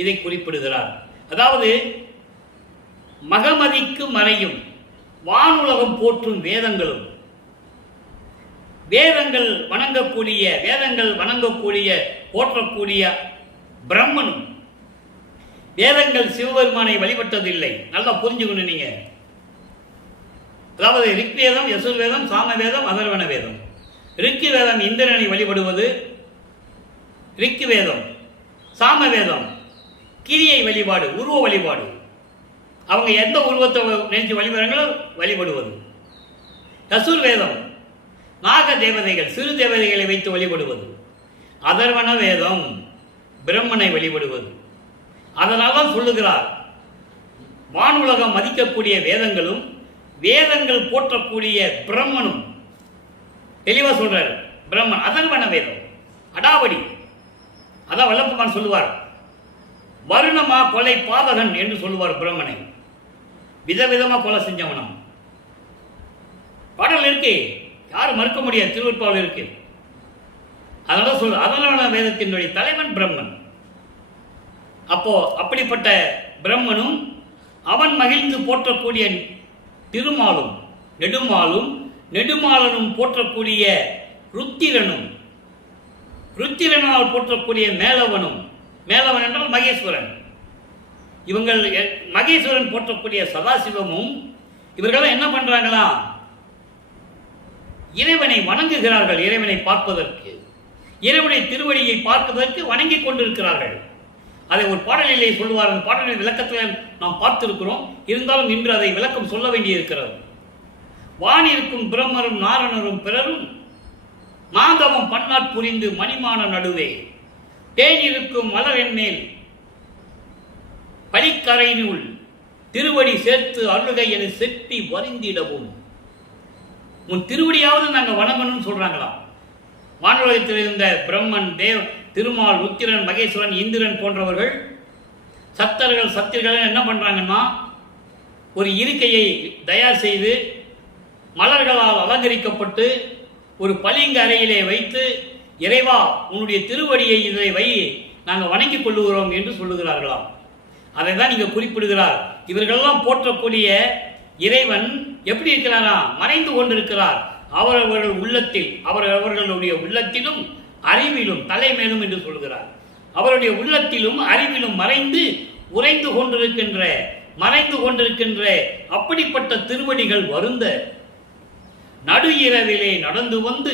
இதை குறிப்பிடுகிறார். அதாவது மகமதிக்கு மறையும் வானுலகம் போற்றும் வேதங்களும், வேதங்கள் வணங்கக்கூடிய போற்றக்கூடிய பிரம்மனும். வேதங்கள் சிவபெருமானை வழிபட்டதில்லை. நல்லா புரிஞ்சுக்கணும் நீங்க. அதாவது ரிக்வேதம், யசுர்வேதம், சாமவேதம், அதர்வண வேதம். ரிக்கு வேதம் இந்திரனை வழிபடுவது ரிக்கு வேதம். சாமவேதம் கிரியை வழிபாடு, உருவ வழிபாடு. அவங்க எந்த உருவத்தை நினைச்சு வழிபடுறாங்களோ வழிபடுவது. யசுர்வேதம் நாக தேவதைகள், சிறு தேவதைகளை வைத்து வழிபடுவது. அதர்வண வேதம் பிரம்மனை வழிபடுவது. அதனால்தான் சொல்லுகிறார், வானுலகம் மதிக்கக்கூடிய வேதங்களும் வேதங்கள் போற்றக்கூடிய பிரம்மனும். தெளிவா சொல்றாரு. பிரம்மன் அதர்வண வேதம் அடாவடி. அதான் வல்லப்பமான் சொல்லுவார், வருணமா கொலை பாதகன் என்று சொல்லுவார் பிரம்மனை. விதவிதமா கொலை செஞ்சவனம். பாடல் இருக்கு, யாரும் மறுக்க முடியாது, திருவருட்பாவில் இருக்கு. அதனால சொல்ல அதர்வண வேதத்தினுடைய தலைவன் பிரம்மன். அப்போ அப்படிப்பட்ட பிரம்மனும் அவன் மகிழ்ந்து போற்றக்கூடிய திருமாலும் நெடுமாலும் நெடுமாலனும் போற்றக்கூடிய ருத்திரனும் ருத்திரனால் போற்றக்கூடிய மேலவனும். மேலவன் என்றால் மகேஸ்வரன். இவங்கள் மகேஸ்வரன் போற்றக்கூடிய சதாசிவமும். இவர்கள் என்ன பண்றாங்களா? இறைவனை வணங்குகிறார்கள். இறைவனை பார்ப்பதற்கு, இறைவனை திருவடியை பார்ப்பதற்கு வணங்கி கொண்டிருக்கிறார்கள். அதை ஒரு பாடலிலே சொல்லுவார். அந்த பாடலின் விளக்கத்தில் நாம் பார்த்திருக்கிறோம். இருந்தாலும் இன்று அதை விளக்கம் சொல்ல வேண்டியிருக்கிறது. வானிருக்கும் பிரம்மரும் நாரணரும் பிறரும் மாதவம் பன்னாட் புரிந்து மணிமான நடுவே தேனிருக்கும் மலரின் மேல் பலிக்கரையினுள் திருவடி சேர்த்து அருளுகை என செட்டி வருந்திடவும். உன் திருவடியாவது நாங்கள் வணங்கணும்னு சொல்றாங்களாம். வானுலகத்தில் இருந்த பிரம்மன், திருமால், ருத்திரன், மகேஸ்வரன், இந்திரன் போன்றவர்கள், சத்தர்கள், சத்திர்கள் என்ன பண்றாங்கன்னா, ஒரு இருக்கையை தயார் செய்து மலர்களால் அலங்கரிக்கப்பட்டு ஒரு பளிங்கு அறையிலே வைத்து, இறைவா உன்னுடைய திருவடியை இதை வை, நாங்கள் வணங்கிக் கொள்ளுகிறோம் என்று சொல்லுகிறார்களாம். அதை தான் நீங்க குறிப்பிடுகிறார். இவர்களெல்லாம் போற்றக்கூடிய இறைவன் எப்படி இருக்கிறாரா? மறைந்து கொண்டிருக்கிறார். அவரவர்கள் உள்ளத்தில், அவர்களுடைய உள்ளத்திலும் அறிவிலும் தலைமேலும் என்று சொல்கிறார். அவருடைய உள்ளத்திலும் அறிவிலும் மறைந்து உறைந்து கொண்டிருக்கின்ற, மறைந்து கொண்டிருக்கின்ற அப்படிப்பட்ட திருவடிகள் வருந்த நடு இரவிலே நடந்து வந்து,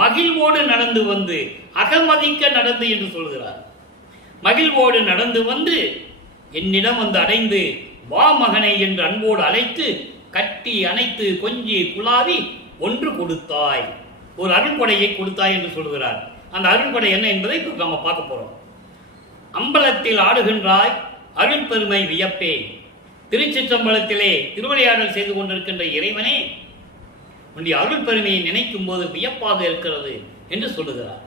மகிழ்வோடு நடந்து வந்து, அகமதிக்க நடந்து என்று சொல்கிறார். மகிழ்வோடு நடந்து வந்து என்னிடம் வந்து அடைந்து, வா மகனை என்று அன்போடு அழைத்து கட்டி அணைத்து கொஞ்சி குழாவி ஒன்று கொடுத்தாய், ஒரு அருள்கொடையை கொடுத்தாய் என்று சொல்கிறார். அந்த அருள்கொடை என்ன என்பதை நம்ம பார்க்க போறோம். அம்பலத்தில் ஆடுகின்றாய் அருள் பெருமை வியப்பே. திருச்சிற்றம்பலத்திலே திருவிளையாடல் செய்து கொண்டிருக்கின்ற இறைவனே, உன்னுடைய அருள் பெருமையை நினைக்கும் போது வியப்பாக இருக்கிறது என்று சொல்லுகிறார்.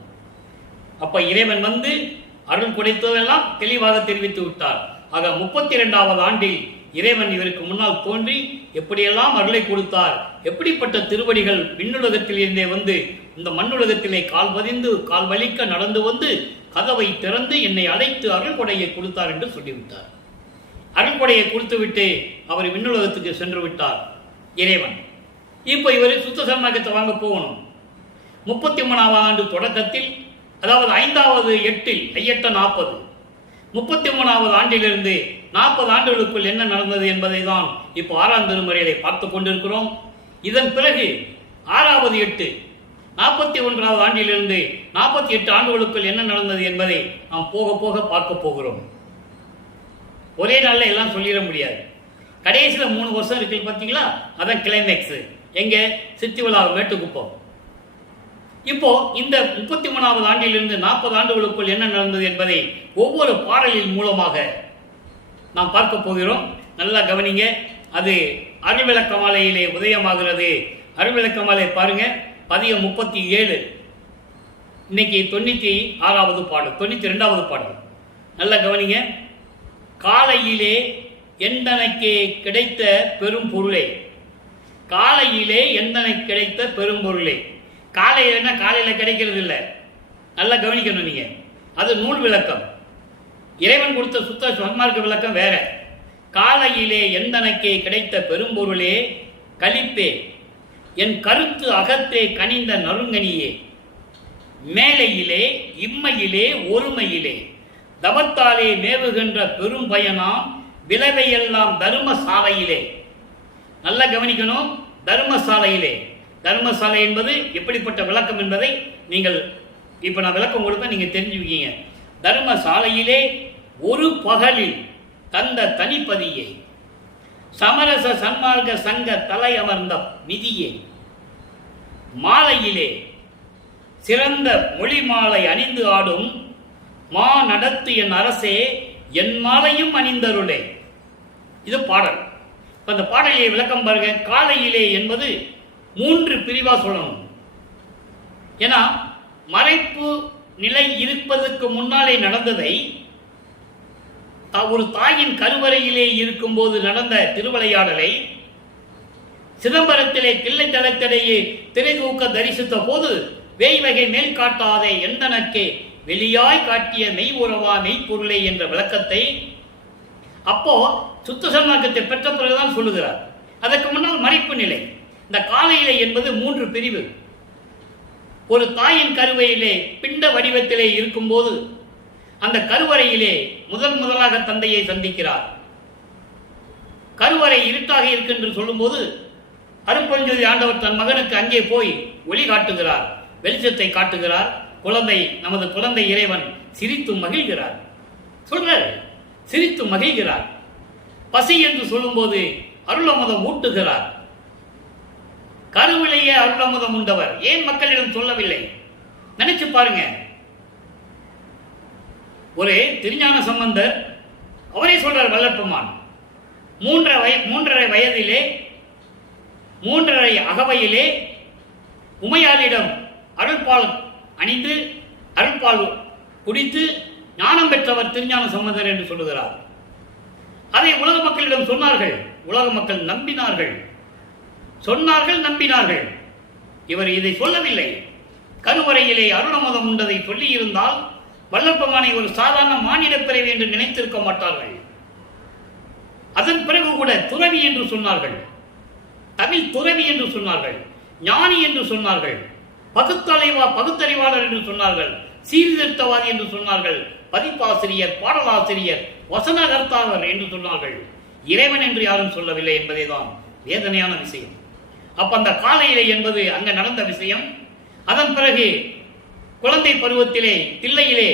அப்ப இறைவன் வந்து அருள் கொடுத்ததெல்லாம் தெளிவாக தெரிவித்து விட்டார். ஆக 32வது ஆண்டில் இறைவன் இவருக்கு முன்னால் தோன்றி எப்படியெல்லாம் அருளை கொடுத்தார், எப்படிப்பட்ட திருவடிகள் விண்ணுலகத்தில் இருந்தே வந்து இந்த மண்ணுலகத்திலே கால் பதிந்து கால் வலிக்க நடந்து வந்து கதவை திறந்து என்னை அழைத்து அருள்கொடையை கொடுத்தார் என்று சொல்லிவிட்டார். அருள்கொடையை கொடுத்துவிட்டு அவர் விண்ணுலகத்துக்கு சென்று விட்டார் இறைவன். இப்போ இவர் சுத்த சன்மார்க்கத்தை வாங்க போகணும். 33ஆம் ஆண்டு தொடக்கத்தில், அதாவது 5வது 8 ஐயட்ட 40, 33வது ஆண்டிலிருந்து 40 ஆண்டுகளுக்குள் என்ன நடந்தது என்பதை தான் இப்போ 6ஆம் திருமுறையை பார்த்து கொண்டிருக்கிறோம். இதன் பிறகு 6வது 8 41வது ஆண்டிலிருந்து 48 ஆண்டுகளுக்குள் என்ன நடந்தது என்பதை நாம் போக போக பார்க்க போகிறோம். ஒரே நாளில் எல்லாம் சொல்லிட முடியாது. கடைசியில் 3 வருஷம் இருக்கு பார்த்தீங்களா, அதான் கிளைமேக்ஸ். எங்க சித்தி விழா மேட்டுக்குப்போம். இப்போ இந்த 33வது ஆண்டிலிருந்து 40 ஆண்டுகளுக்குள் என்ன நடந்தது என்பதை ஒவ்வொரு பாடலின் மூலமாக நாம் பார்க்க போகிறோம். நல்லா கவனிங்க. அது அருள்விளக்க மாலையிலே உதயமாகிறது. அருள்விளக்க மாலை பாருங்க, பதியம் 37. இன்னைக்கு 96வது பாடல், 92வது பாடல். நல்லா கவனிங்க. காலையிலே எந்தனக்கே கிடைத்த பெரும் பொருளே, காலையிலே எந்தனக்கு கிடைத்த பெரும் பொருளே. காலையிலன்னா காலையில் கிடைக்கிறது இல்லை, நல்லா கவனிக்கணும் நீங்க. அது நூல் விளக்கம். இறைவன் கொடுத்த சுத்த சன்மார்க்க விளக்கம் வேற. காலையிலே எந்தனக்கே கிடைத்த பெரும்பொருளே கலிப்பே, என் கருத்து அகத்தே கனிந்த நறுங்கனியே, மேலையிலே இம்மையிலே ஒருமையிலே தவத்தாலே மேவுகின்ற பெரும் பயனாம் விளைவையெல்லாம் தர்மசாலையிலே. நல்லா கவனிக்கணும். தர்மசாலையிலே. தர்மசாலை என்பது எப்படிப்பட்ட விளக்கம் என்பதை நீங்கள் இப்போ நான் விளக்கம் கொடுப்பேன், நீங்கள் தெரிஞ்சுக்கிங்க. தர்மசாலையிலே ஒரு பகலில் தந்த தனிப்பதியை, சமரச சன்மார்க்க சங்க தலை அமர்ந்த நிதியை, மாலையிலே சிறந்த மொழி மாலை அணிந்து ஆடும் மா நடத்து என் அரசே என் மாலையும் அணிந்தருளே. இது பாடல். இப்போ அந்த பாடலிலே விளக்கம் பாருங்க. காலையிலே என்பது 3 பிரிவா சொல்லணும். ஏன்னா மறைப்பு நிலை இருப்பதற்கு முன்னாலே நடந்ததை ஒரு தாயின் கருவறையிலே இருக்கும் போது நடந்த திருவிளையாடலை சிதம்பரத்திலே தில்லை தளத்திலேயே திரை தூக்க தரிசித்த போது வேய்வகை மேல் காட்டாதே எந்தனக்கே வெளியாய் காட்டிய மெய் உறவா மெய்ப்பொருளை என்ற விளக்கத்தை அப்போ சுத்த சன்மார்க்கத்தை பெற்ற பிறகுதான் சொல்லுகிறார். அதற்கு முன்னால் மறைப்பு நிலை. இந்த காலையிலே என்பது 3 பிரிவு. ஒரு தாயின் கருவையிலே பிண்ட வடிவத்திலே இருக்கும்போது அந்த கருவறையிலே முதலாக தந்தையை சந்திக்கிறார். கருவறை இருட்டாக இருக்கு சொல்லும்போது அருட்பெருஞ்சோதி ஆண்டவர் தன் மகனுக்கு அங்கே போய் ஒளி காட்டுகிறார், வெளிச்சத்தை காட்டுகிறார். நமது குழந்தை இறைவன் சிரித்து மகிழ்கிறார். சொல்றார், சிரித்து மகிழ்கிறார். பசி என்று சொல்லும்போது அருளமுதம் ஊட்டுகிறார். கருவிலேயே அருளமுதம் உண்டவர் ஏன் மக்களிடம் சொல்லவில்லை? நினைச்சு பாருங்க. ஒரு திருஞான சம்பந்தர் அவரே சொல்றார், வல்லற்பெருமான் 3.5 வயதிலே 3.5 அகவையிலே உமையாளிடம் அருள்பால் அணிந்து அருள்பால் குடித்து ஞானம் பெற்றவர் திருஞான சம்பந்தர் என்று சொல்லுகிறார். அதை உலக மக்களிடம் சொன்னார்கள். உலக மக்கள் நம்பினார்கள், சொன்னார்கள், நம்பினார்கள். இவர் இதை சொல்லவில்லை. கருவறையிலே அருளமுதம் உண்டதை சொல்லி இருந்தால் வல்லற்பெருமானை ஒரு சாதாரண மானிட பிறவி என்று நினைத்திருக்க மாட்டார்கள். அதன் பிறகு கூட துறவி என்று சொன்னார்கள், தமிழ் துறவி என்று சொன்னார்கள், ஞானி என்று சொன்னார்கள், பகுத்தறிவாளர் என்று சொன்னார்கள், சீர்திருத்தவாதி என்று சொன்னார்கள், பதிப்பாசிரியர், பாடலாசிரியர், வசனகர்த்தாவர் என்று சொன்னார்கள். இறைவன் என்று யாரும் சொல்லவில்லை என்பதே தான் வேதனையான விஷயம். அப்ப அந்த காலையிலே என்பது அங்க நடந்த விஷயம். அதன் பிறகு குழந்தை பருவத்திலே தில்லையிலே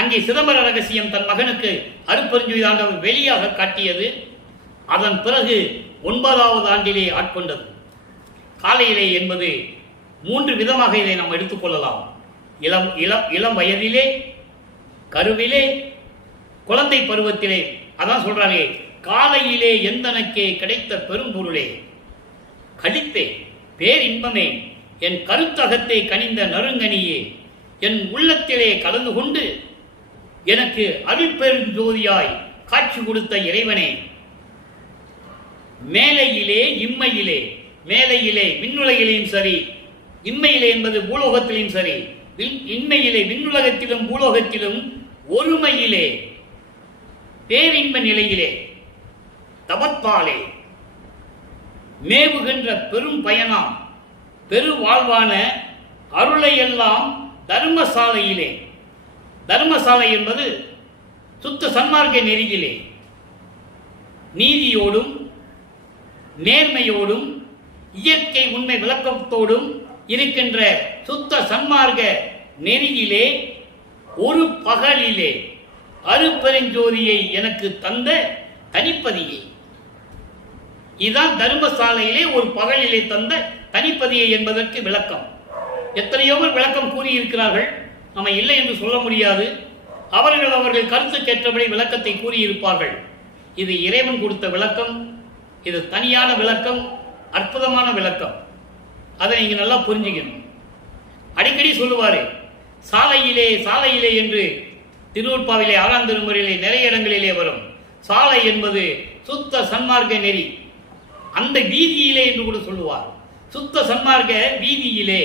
அங்கே சிதம்பர ரகசியம் தன் மகனுக்கு அருட்பெருஞ்சோதி ஆண்டவர் வெளியாக காட்டியது. அதன் பிறகு 9வது ஆண்டிலே ஆட்கொண்டது. காலையிலே என்பது 3 விதமாக இதை நாம் எடுத்துக்கொள்ளலாம். இளம் வயதிலே, கருவிலே, குழந்தை பருவத்திலே. அதான் சொல்றாரே, காலையிலே எந்தனக்கே கிடைத்த பெரும்பொருளே கழித்தே பேரின்பமே என் கருத்தகத்தை கனிந்த நறுங்கனியே என் உள்ளத்திலே கலந்து கொண்டு எனக்கு அருட்பெருஞ்சோதியாய் காட்சி கொடுத்த இறைவனே, மேலையிலே இம்மையிலே, மேலையிலே விண்ணுலகிலேயும் சரி, இம்மையிலே என்பது பூலோகத்திலையும் சரி, இன்மையிலே, விண்ணுலகத்திலும் பூலோகத்திலும் ஒருமையிலே, பேரின்ப நிலையிலே, தவத்தாலே மேவுகின்ற பெரும் பயனாம் பெருவாழ்வான அருளை எல்லாம் தர்மசாலையிலே, தர்மசாலை என்பது சுத்த சன்மார்க்க நெறியிலே நீதியோடும் நேர்மையோடும் இயற்கை உண்மை விளக்கத்தோடும் இருக்கின்ற சுத்த சன்மார்க்க நெறியிலே ஒரு பகலிலே அருப்பெருஞ்சோதியை எனக்கு தந்த தனிப்பதியை. இதுதான் தர்மசாலையிலே ஒரு பகலிலே தந்த தனிப்பதியை என்பதற்கு விளக்கம். எத்தனையோ விளக்கம் கூறியிருக்கிறார்கள், நம்ம இல்லை என்று சொல்ல முடியாது. அவர்கள் கருத்துக்கேற்றபடி விளக்கத்தை கூறியிருப்பார்கள். இது இறைவன் கொடுத்த விளக்கம், இது தனியான விளக்கம், அற்புதமான விளக்கம். அதை நீங்க நல்லா புரிஞ்சுக்கணும். அடிக்கடி சொல்லுவாரு, சாலையிலே சாலையிலே என்று திருவூர்பாவிலே 6ஆம் திருமுறையிலே நிறைய இடங்களிலே வரும். சாலை என்பது சுத்த சன்மார்க்க நெறி, அந்த வீதியிலே என்று கூட சொல்லுவார். சுத்த சன்மார்க்க வீதியிலே,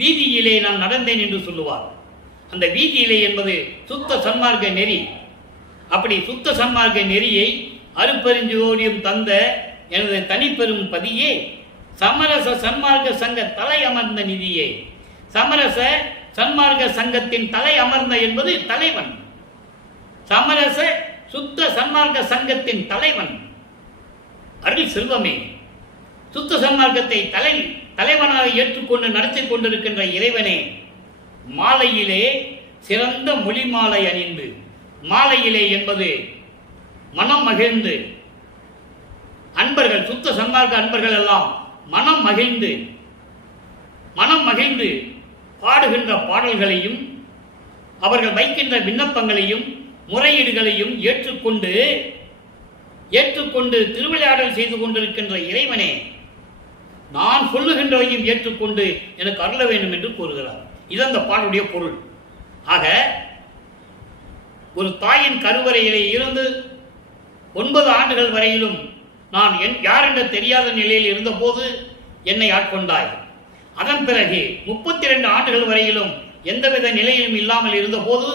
வீதியிலே நான் நடந்தேன் என்று சொல்லுவார். அந்த வீதியிலே என்பது சுத்த சன்மார்க்க நெறி. அப்படி சுத்த சன்மார்க்க நெறியை அருப்பெருஞ்சோதியம் தந்த எனது தனிப்பெரும் பதியே, சமரச சன்மார்க்க சங்க தலை அமர்ந்த நிதியே. சமரச சன்மார்க்க சங்கத்தின் தலை அமர்ந்த என்பது தலைவன். சமரச சுத்த சன்மார்க்க சங்கத்தின் தலைவன் அருள் செல்வமே. சுத்த சன்மார்க்கத்தை தலைவனாக ஏற்றுக்கொண்டு நடத்தி கொண்டிருக்கின்ற இறைவனே, மாலையிலே சிறந்த மொழி மாலை அணிந்து, மாலையிலே என்பது மனம் மகிழ்ந்து, அன்பர்கள் சுத்த சன்மார்க்க அன்பர்கள் எல்லாம் மனம் மகிழ்ந்து பாடுகின்ற பாடல்களையும் அவர்கள் வைக்கின்ற விண்ணப்பங்களையும் முறையீடுகளையும் ஏற்றுக்கொண்டு திருவிளையாடல் செய்து கொண்டிருக்கின்ற இறைவனே, நான் சொல்லுகின்றவையும் ஏற்றுக்கொண்டு எனக்கு அருள வேண்டும் என்று கூறுகிறார். இது அந்த பாடலுடைய பொருள். ஆக ஒரு தாயின் கருவறையிலே இருந்து 9 ஆண்டுகள் வரையிலும் நான் யார் என்று தெரியாத நிலையில் இருந்தபோது என்னை ஆட்கொண்டாய். அதன் பிறகு 32 ஆண்டுகள் வரையிலும் எந்தவித நிலையிலும் இல்லாமல் இருந்தபோது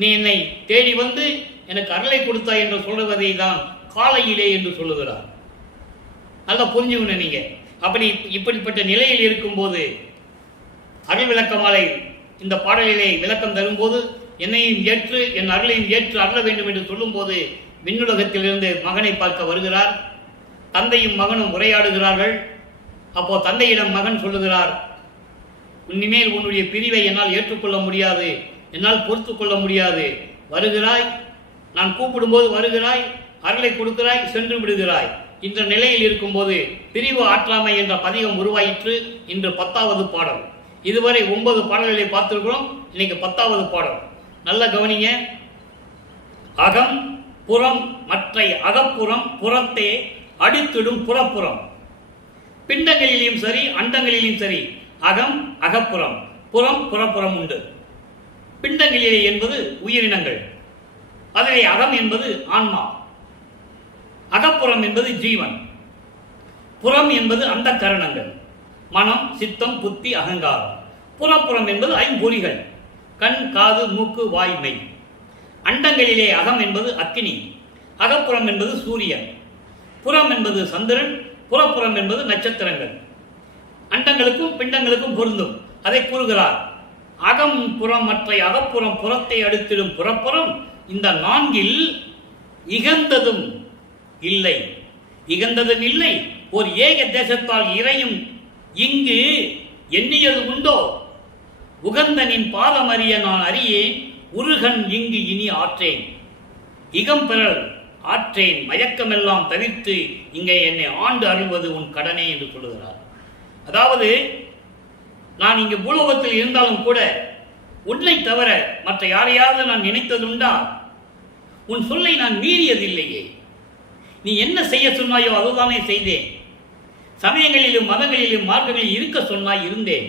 நீ என்னை தேடி வந்து எனக்கு அருளை கொடுத்தாய் என்று சொல்லுவதை தான் காலையிலே என்று சொல்லுகிறார். நல்லா புரிஞ்சுக்கணும் நீங்க. அப்படி இப்படிப்பட்ட நிலையில் இருக்கும்போது அருள் விளக்கமாலை இந்த பாடலிலே விளக்கம் தரும்போது என்னையும் ஏற்று என் அருளையும் ஏற்று அருள வேண்டும் என்று சொல்லும் போது விண்ணுலகத்திலிருந்து மகனை பார்க்க வருகிறார். தந்தையும் மகனும் உரையாடுகிறார்கள். அப்போ தந்தையிடம் மகன் சொல்லுகிறார், இனிமேல் உன்னுடைய பிரிவை என்னால் ஏற்றுக்கொள்ள முடியாது, என்னால் பொறுத்து கொள்ள முடியாது. வருகிறாய், நான் கூப்பிடும்போது வருகிறாய், அருளை கொடுக்கிறாய், சென்று விடுகிறாய். இந்த நிலையில் இருக்கும்போது பிரிவு ஆற்றாமை என்ற பதிகம் உருவாயிற்று. இன்று 10வது பாடல். இதுவரை 9 பாடல்களை பார்த்திருக்கிறோம். இன்னைக்கு 10வது பாடல். நல்ல கவனிங்க. அகம் புறம் மற்றை அகப்புறம் புறத்தே அடித்திடும் புறப்புறம். பிண்டங்களிலும் சரி அண்டங்களிலும் சரி அகம் அகப்புறம், புறம் புறப்புறம் உண்டு. பிண்டங்களிலே என்பது உயிரினங்கள், அதிலே அகம் என்பது ஆன்மா, அகப்புறம் என்பது ஜீவன், புறம் என்பது அந்த கரணங்கள், மனம் சித்தம் புத்தி அகங்காரம். புறப்புறம் என்பது ஐம்பொறிகள், கண் காது மூக்கு வாய்மை. அண்டங்களிலே அகம் என்பது அக்கினி, அகப்புறம் என்பது சூரியன், புறம் என்பது சந்திரன், புறப்புறம் என்பது நட்சத்திரங்கள். அண்டங்களுக்கும் பிண்டங்களுக்கும் பொருந்தும். அதை கூறுகிறார். அகம் புறம் மற்றை அகப்புறம் புறத்தை அடுத்திடும் புறப்புறம். இந்த 4ல் இகந்ததும் இல்லை, இகந்ததும் இல்லை. ஒரு ஏக தேசத்தால் இறையும் இங்கு எண்ணியது உண்டோ? உகந்தனின் பாதம் அறிய நான் அறியேன், உருகன் இங்கு இனி ஆற்றேன். இகம் பெறல் ஆற்றேன், மயக்கமெல்லாம் தவிர்த்து இங்கே என்னை ஆண்டு அருள்வது உன் கடனே என்று சொல்லுகிறார். அதாவது நான் இங்கு பூலோகத்தில் இருந்தாலும் கூட உன்னை தவிர மற்ற யாரையாவது நான் நினைத்ததுண்டா? உன் சொல்லை நான் மீறியதில்லையே. நீ என்ன செய்ய சொன்னாயோ அதுதானே செய்தேன். சமயங்களிலும் மதங்களிலும் மார்க்கங்களில் இருக்க சொன்னாய், இருந்தேன்.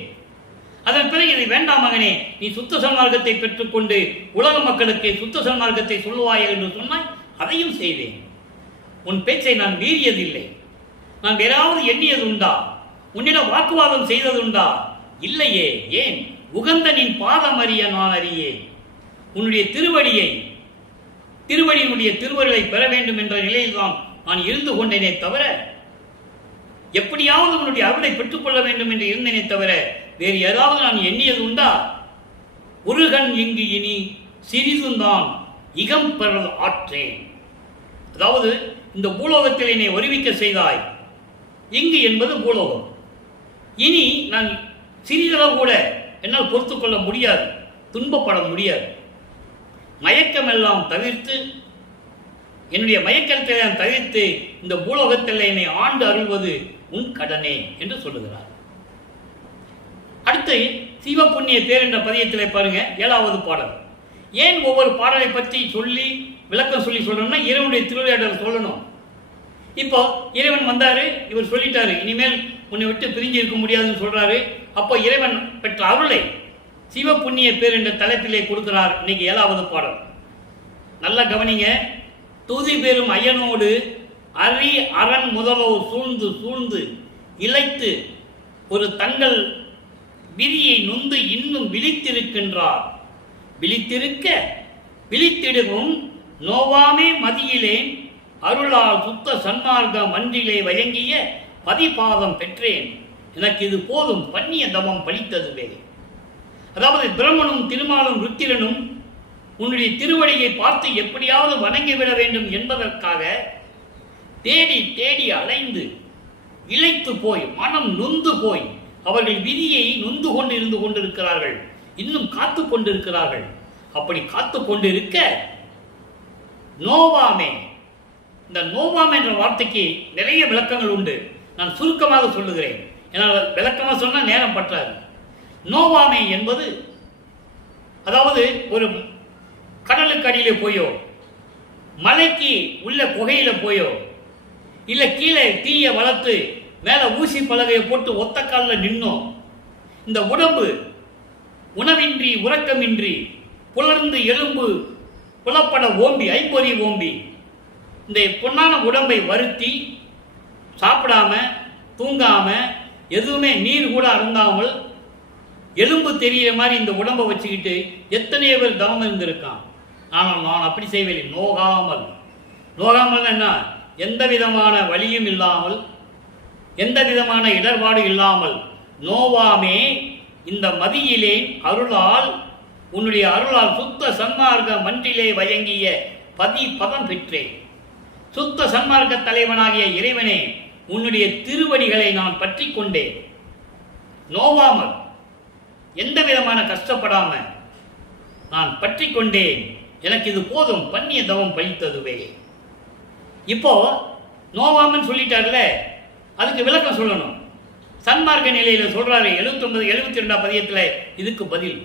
அதன் பிறகு இதை வேண்டாம் மகனே, நீ சுத்த சன்மார்க்கத்தை பெற்றுக்கொண்டு உலக மக்களுக்கு சுத்த சன்மார்க்கத்தை சொல்லுவாய் என்று சொன்னாய், அதையும் செய்தேன். உன் பேச்சை நான் மீறியதில்லை. நான் வேறாவது எண்ணியது உண்டா? உன்னிடம் வாக்குவாதம் செய்ததுண்டா? இல்லையே. ஏன்? உகந்த நின் பாதம் அறிய நான் அறியேன். உன்னுடைய திருவடியினுடைய திருவருளை பெற வேண்டும் என்ற நிலையில்தான் நான் இருந்து கொண்டேனே தவிர, எப்படியாவது உன்னுடைய அருளை பெற்றுக்கொள்ள வேண்டும் என்று இருந்தேனே தவிர வேறு ஏதாவது நான் எண்ணியது உண்டா? ஒருகன் இங்கு இனி சிறிதுந்தான் இகம் பெறல் ஆற்றேன். அதாவது இந்த பூலோகத்தில் என்னை வருவிக்க செய்தாய். இங்கு என்பது பூலோகம். இனி நான் சிறிதளவு கூட என்னால் பொறுத்து கொள்ள முடியாது, துன்பப்பட முடியாது. மயக்கமெல்லாம் தவிர்த்து, என்னுடைய மயக்கத்தை நான் தவிர்த்து இந்த பூலோகத்தில் என்னை ஆண்டு அருள்வது உன் கடனே என்று சொல்லுகிறார். அடுத்து சிவபுண்ணிய தேர் என்ற பதியத்திலே பாருங்க, 7வது பாடல். ஏன் ஒவ்வொரு பாடலை பற்றி சொல்லி விளக்கம் சொல்லணும்னா இறைவனுடைய திருவிளையாடல் சொல்லணும். இப்போ இறைவன் வந்தாரு, இவர் சொல்லிட்டாரு, இனிமேல் உன்னை விட்டு பிரிஞ்சு இருக்க முடியாதுன்னு சொல்றாரு. அப்போ இறைவன் பெற்ற அருளை சிவபுண்ணிய பேர் என்ற தலைப்பிலே கொடுக்கிறார். இன்னைக்கு 7வது பாடல். நல்லா கவனிங்க. தூதி பெறும் ஐயனோடு அரி அரண் முதலோர் சூழ்ந்து சூழ்ந்து இழைத்து ஒரு தங்கள் விதியை நொந்து இன்னும் விழித்திருக்கின்றார். விழித்திருக்க விழித்திடுவும் நோவாமே மதியிலேன் அருளால் சுத்த சன்மார்க்க மன்றிலே வழங்கிய பதிபாதம் பெற்றேன். எனக்கு இது போதும் பண்ணிய தவம் பலித்ததுவே. அதாவது பிரம்மனும் திருமாலும் ருத்திரனும் உன்னுடைய திருவடியை பார்த்து எப்படியாவது வணங்கிவிட வேண்டும் என்பதற்காக தேடி தேடி அலைந்து இழைத்து போய் மனம் நொந்து போய் அவர்கள் விதியை நொந்து கொண்டு இருந்து கொண்டிருக்கிறார்கள், இன்னும் காத்து கொண்டிருக்கிறார்கள். அப்படி காத்து கொண்டிருக்க நோவாமே, இந்த நோவாமே என்ற வார்த்தைக்கு நிறைய விளக்கங்கள் உண்டு. நான் சுருக்கமாக சொல்லுகிறேன், ஏன்னா விளக்கமாக சொன்னால் நேரம் பற்றாது. நோவாமை என்பது அதாவது ஒரு கடலுக்கு அடியில் போயோ, மலைக்கு உள்ள புகையில போயோ, இல்லை கீழே தீயை வளர்த்து மேலே ஊசி பலகையை போட்டு ஒத்த காலில் நின்னோம், இந்த உடம்பு உணவின்றி உறக்கமின்றி புலர்ந்து எலும்பு புலப்பட ஓம்பி ஐம்பொறி ஓம்பி இந்த பொன்னான உடம்பை வருத்தி சாப்பிடாம தூங்காம எதுவுமே நீர் கூட அருந்தாமல் எலும்பு தெரிகிற மாதிரி இந்த உடம்பை வச்சுக்கிட்டு எத்தனையோ பேர் தவம் இருந்திருக்கான். ஆனால் நான் அப்படி செய்வதில்லை. நோகாமல். நோகாமல் என்ன? எந்த விதமான வலியும் இல்லாமல், எந்த விதமான இடர்பாடு இல்லாமல் நோவாமே இந்த மதியிலே அருளால் உன்னுடைய அருளால் சுத்த சன்மார்க்க மன்றிலே வழங்கிய பதம் பெற்றேன். சுத்த சன்மார்க்க தலைவனாகிய இறைவனே, உன்னுடைய திருவடிகளை நான் பற்றி கொண்டேன். நோவாமல், எந்த விதமான கஷ்டப்படாம நான் பற்றி கொண்டேன். எனக்கு இது போதும் பண்ணிய தவம் பழித்ததுவே. இப்போ நோவாமன்னு சொல்லிட்டார்ல, அதுக்கு விளக்கம் சொல்லணும். சன்மார்க்க நிலையில சொல்றாரு 72 பதியத்தில் இதுக்கு பதில்.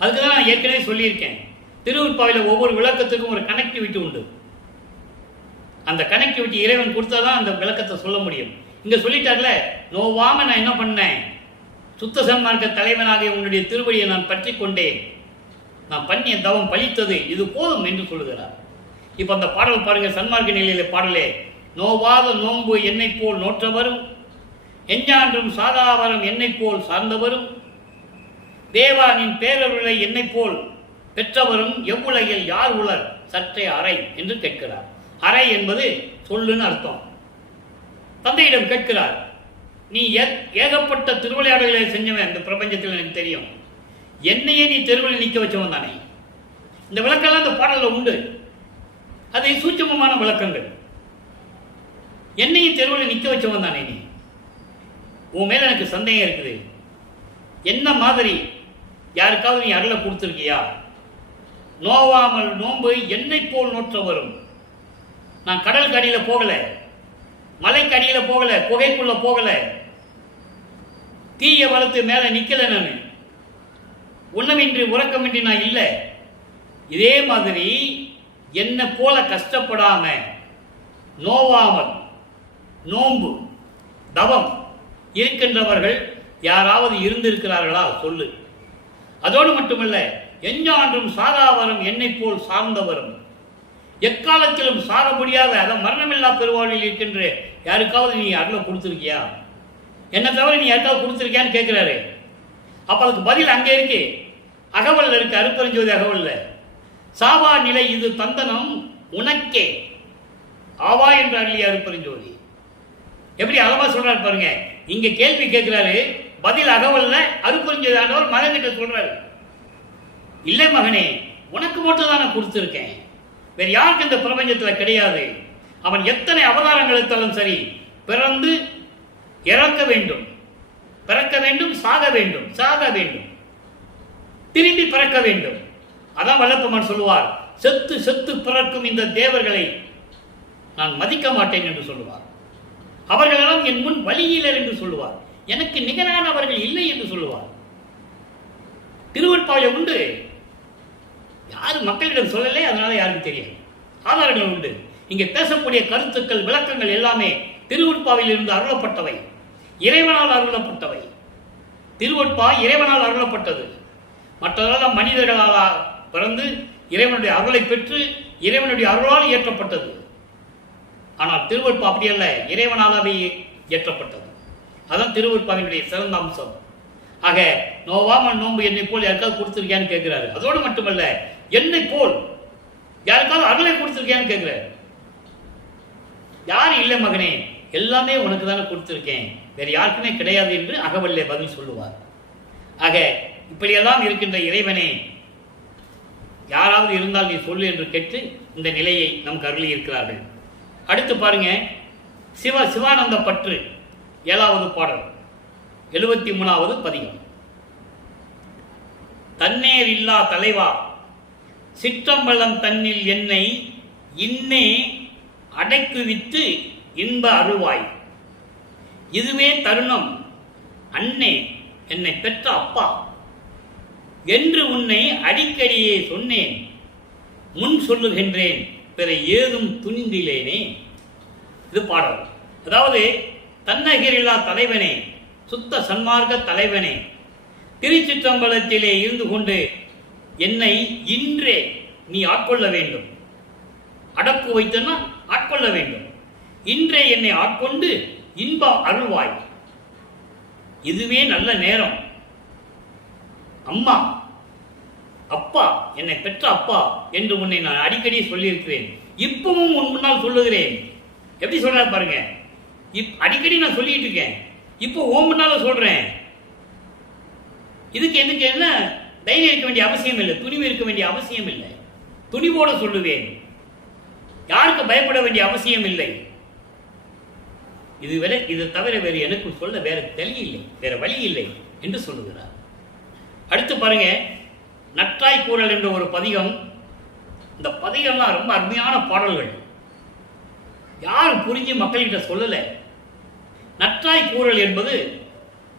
அதுக்கு தான் நான் ஏற்கனவே சொல்லியிருக்கேன். திருவுற்பாவையில் ஒவ்வொரு விளக்கத்துக்கும் ஒரு கனெக்டிவிட்டி உண்டு. அந்த கனெக்டிவிட்டி இறைவன் கொடுத்தாதான் அந்த விளக்கத்தை சொல்ல முடியும். இங்க சொல்லிட்டார்ல, நோவாம நான் என்ன பண்ணேன், சுத்த சன்மார்க்க தலைவனாக உன்னுடைய திருவடியை நான் பற்றி கொண்டேன், நான் பண்ணிய தவம் பலித்தது, இது போதும் என்று சொல்லுகிறார். இப்ப அந்த பாடல் பாருங்க, சன்மார்க்க நிலையில பாடலே. நோவாத நோன்பு என்னை போல் நோற்றவரும், எஞ்ஞான்றும் சாதாவரம் என்னை போல் சார்ந்தவரும், தேவானின் பேரருளை என்னை போல் பெற்றவரும் எவ்வுலகில் யார் உலர் சற்றே அறை என்று கேட்கிறார். அறை என்பது சொல்லுன்னு அர்த்தம். தந்தையிடம் கேட்கிறார், நீ ஏகப்பட்ட திருவிளையாடல்களை செஞ்சவன் இந்த பிரபஞ்சத்தில் எனக்கு தெரியும், என்னையே நீ தெருவில் நிற்க வச்சவன் தானே. இந்த விளக்கெல்லாம் இந்த பாடலில் உண்டு. அது சூட்சமமான விளக்கங்கள். என்னையும் தெருவில் நிற்க வச்சவன் தானே நீ. உன் மேல எனக்கு சந்தேகம் இருக்குது. என்ன மாதிரி யாருக்காவது நீ அருளை கொடுத்துருக்கியா? நோவாமல் நோன்பு என்னை போல் நோற்ற வரும். நான் கடலுக்கு அடியில் போகல, மலைக்கு அடியில் போகல, புகைக்குள்ள போகல, தீய வளர்த்து மேலே நிற்கல, நான் உண்ணமின்றி உறக்கமின்றி நான் இல்லை. இதே மாதிரி என்னை போல கஷ்டப்படாம நோவாமல் நோன்பு தவம் இருக்கின்றவர்கள் யாராவது இருந்திருக்கிறார்களா சொல்லு. அதோடு மட்டுமல்ல, எஞ்ஞான்றும் சாதாவரம் என்னை போல் சார்ந்தவரும், எக்காலத்திலும் சார முடியாத அதை மரணமில்லா பெருவாழ்வில் இருக்கின்ற யாருக்காவது நீ அருளை கொடுத்துருக்கியா? என்ன தவிர நீ யாருக்காவது கொடுத்துருக்கியான்னு கேட்கிறாரு. அப்ப அதுக்கு பதில் அங்கே இருக்கு, அகவல்ல இருக்கு, அருட்பெருஞ்சோதி அகவல்ல. சாவா நிலை இது தந்தனம் உனக்கே ஆவா என்று அருளிய அருட்பெருஞ்சோதி. எப்படி அழகா சொல்றாரு பாருங்க. இங்க கேள்வி கேட்கிறாரு, பதில் அகவல்ல அருட்பெருஞ்சோதி ஆண்டவர் மகன் கிட்ட சொல்றாரு, இல்லை மகனே, உனக்கு மட்டும் தான் நான் கொடுத்துருக்கேன், வேற யாருக்கு இந்த பிரபஞ்சத்தில் கிடையாது. அவன் எத்தனை அவதாரங்கள் எடுத்தாலும் சரி, பிறந்து இறக்க வேண்டும், பிறக்க வேண்டும், சாக வேண்டும், சாக வேண்டும், திரும்பி பிறக்க வேண்டும். அதான் வல்லப்பெருமான் சொல்லுவார், செத்து செத்து பிறக்கும் இந்த தேவர்களை நான் மதிக்க மாட்டேன் என்று சொல்லுவார். அவர்களெல்லாம் என் முன் வழியிலர் என்று சொல்லுவார். எனக்கு நிகரானவர்கள் இல்லை என்று சொல்லுவார். திருவற்பாவை உண்டு, யாரு மக்களிடம் சொல்லலை, அதனால யாருக்கும் தெரியாது. ஆதாரங்கள் உண்டு. இங்கே பேசக்கூடிய கருத்துக்கள், விளக்கங்கள் எல்லாமே திருவற்பாவில் இருந்து அருளப்பட்டவை, இறைவனால் அருளப்பட்டவை. திருவற்பா இறைவனால் அருளப்பட்டது. மற்றதெல்லாம் மனிதர்களால் பிறந்து இறைவனுடைய அருளை பெற்று இறைவனுடைய அருளால் இயற்றப்பட்டது. ஆனால் திருவற்பா அப்படி அல்ல, இறைவனாலவே இயற்றப்பட்டது. அதான் திருவற்பாவினுடைய சிறந்த அம்சம். ஆக நோவாமல் நோம்பு என்னை போல் யாருக்காவது கொடுத்துருக்கியான்னு கேட்கிறாரு. அதோடு மட்டுமல்ல, என்னை போல் யாருக்காவது அருளை கொடுத்துருக்கியான்னு கேட்கிறாரு. யாரும் இல்லை மகனே, எல்லாமே உனக்கு தானே கொடுத்துருக்கேன், வேறு யாருக்குமே கிடையாது என்று அகவல்லே பதில் சொல்லுவார். ஆக இப்படியெல்லாம் இருக்கின்ற இறைவனே, யாராவது இருந்தால் நீ சொல்லு என்று கேட்டு இந்த நிலையை நமக்கு அருளி இருக்கிறார்கள். அடுத்து பாருங்க, சிவானந்த பற்று 7வது பாடல் 73வது பதிகம். தன்னேர் இல்லா தலைவா சிற்றம்பலம் தன்னில் என்னை இன்னே அடைக்குவித்து இன்ப அருவாய், இதுவே தருணம் அன்னே என்னை பெற்ற அப்பா என்று உன்னை அடிக்கடியே சொன்னேன், முன் சொல்லுகின்றேன், பிற ஏதும் துணிந்திலேனே. இது பாடல். அதாவது தன்னகிரில்லா தலைவனே, சுத்த சன்மார்க்க தலைவனே, திருச்சிற்றம்பலத்திலே இருந்து கொண்டு என்னை இன்றே நீ ஆட்கொள்ள வேண்டும். அடக்கு வைத்தனா ஆட்கொள்ள வேண்டும். இன்றே என்னை ஆட்கொண்டு இன்ப அருள்வாய், இதுவே நல்ல நேரம். அம்மா அப்பா, என்னை பெற்ற அப்பா என்று உன்னை நான் அடிக்கடி சொல்லியிருக்கிறேன், இப்பவும் உன் முன்னால் சொல்லுகிறேன். எப்படி சொல்றாரு பாருங்க, அடிக்கடி நான் சொல்லிட்டு இருக்கேன், இப்போ உன் முன்னால சொல்றேன். இதுக்கு எதுக்கு என்ன தைரியம் இருக்க வேண்டிய அவசியம் இல்லை, துணிவு இருக்க வேண்டிய அவசியம் இல்லை. துணிவோட சொல்லுவேன், யாருக்கு பயப்பட வேண்டிய அவசியம் இல்லை. இது தவிர வேறு எனக்கு சொல்ல வேற தெளியில்லை, வேற வழி இல்லை என்று சொல்லுகிறார். அடுத்து பாருங்க, நற்றாய் கூறல் என்ற ஒரு பதிகம். இந்த பதிகம்லாம் ரொம்ப அருமையான பாடல்கள், யாரும் புரிஞ்சு மக்கள்கிட்ட சொல்லலை. நற்றாய் கூறல் என்பது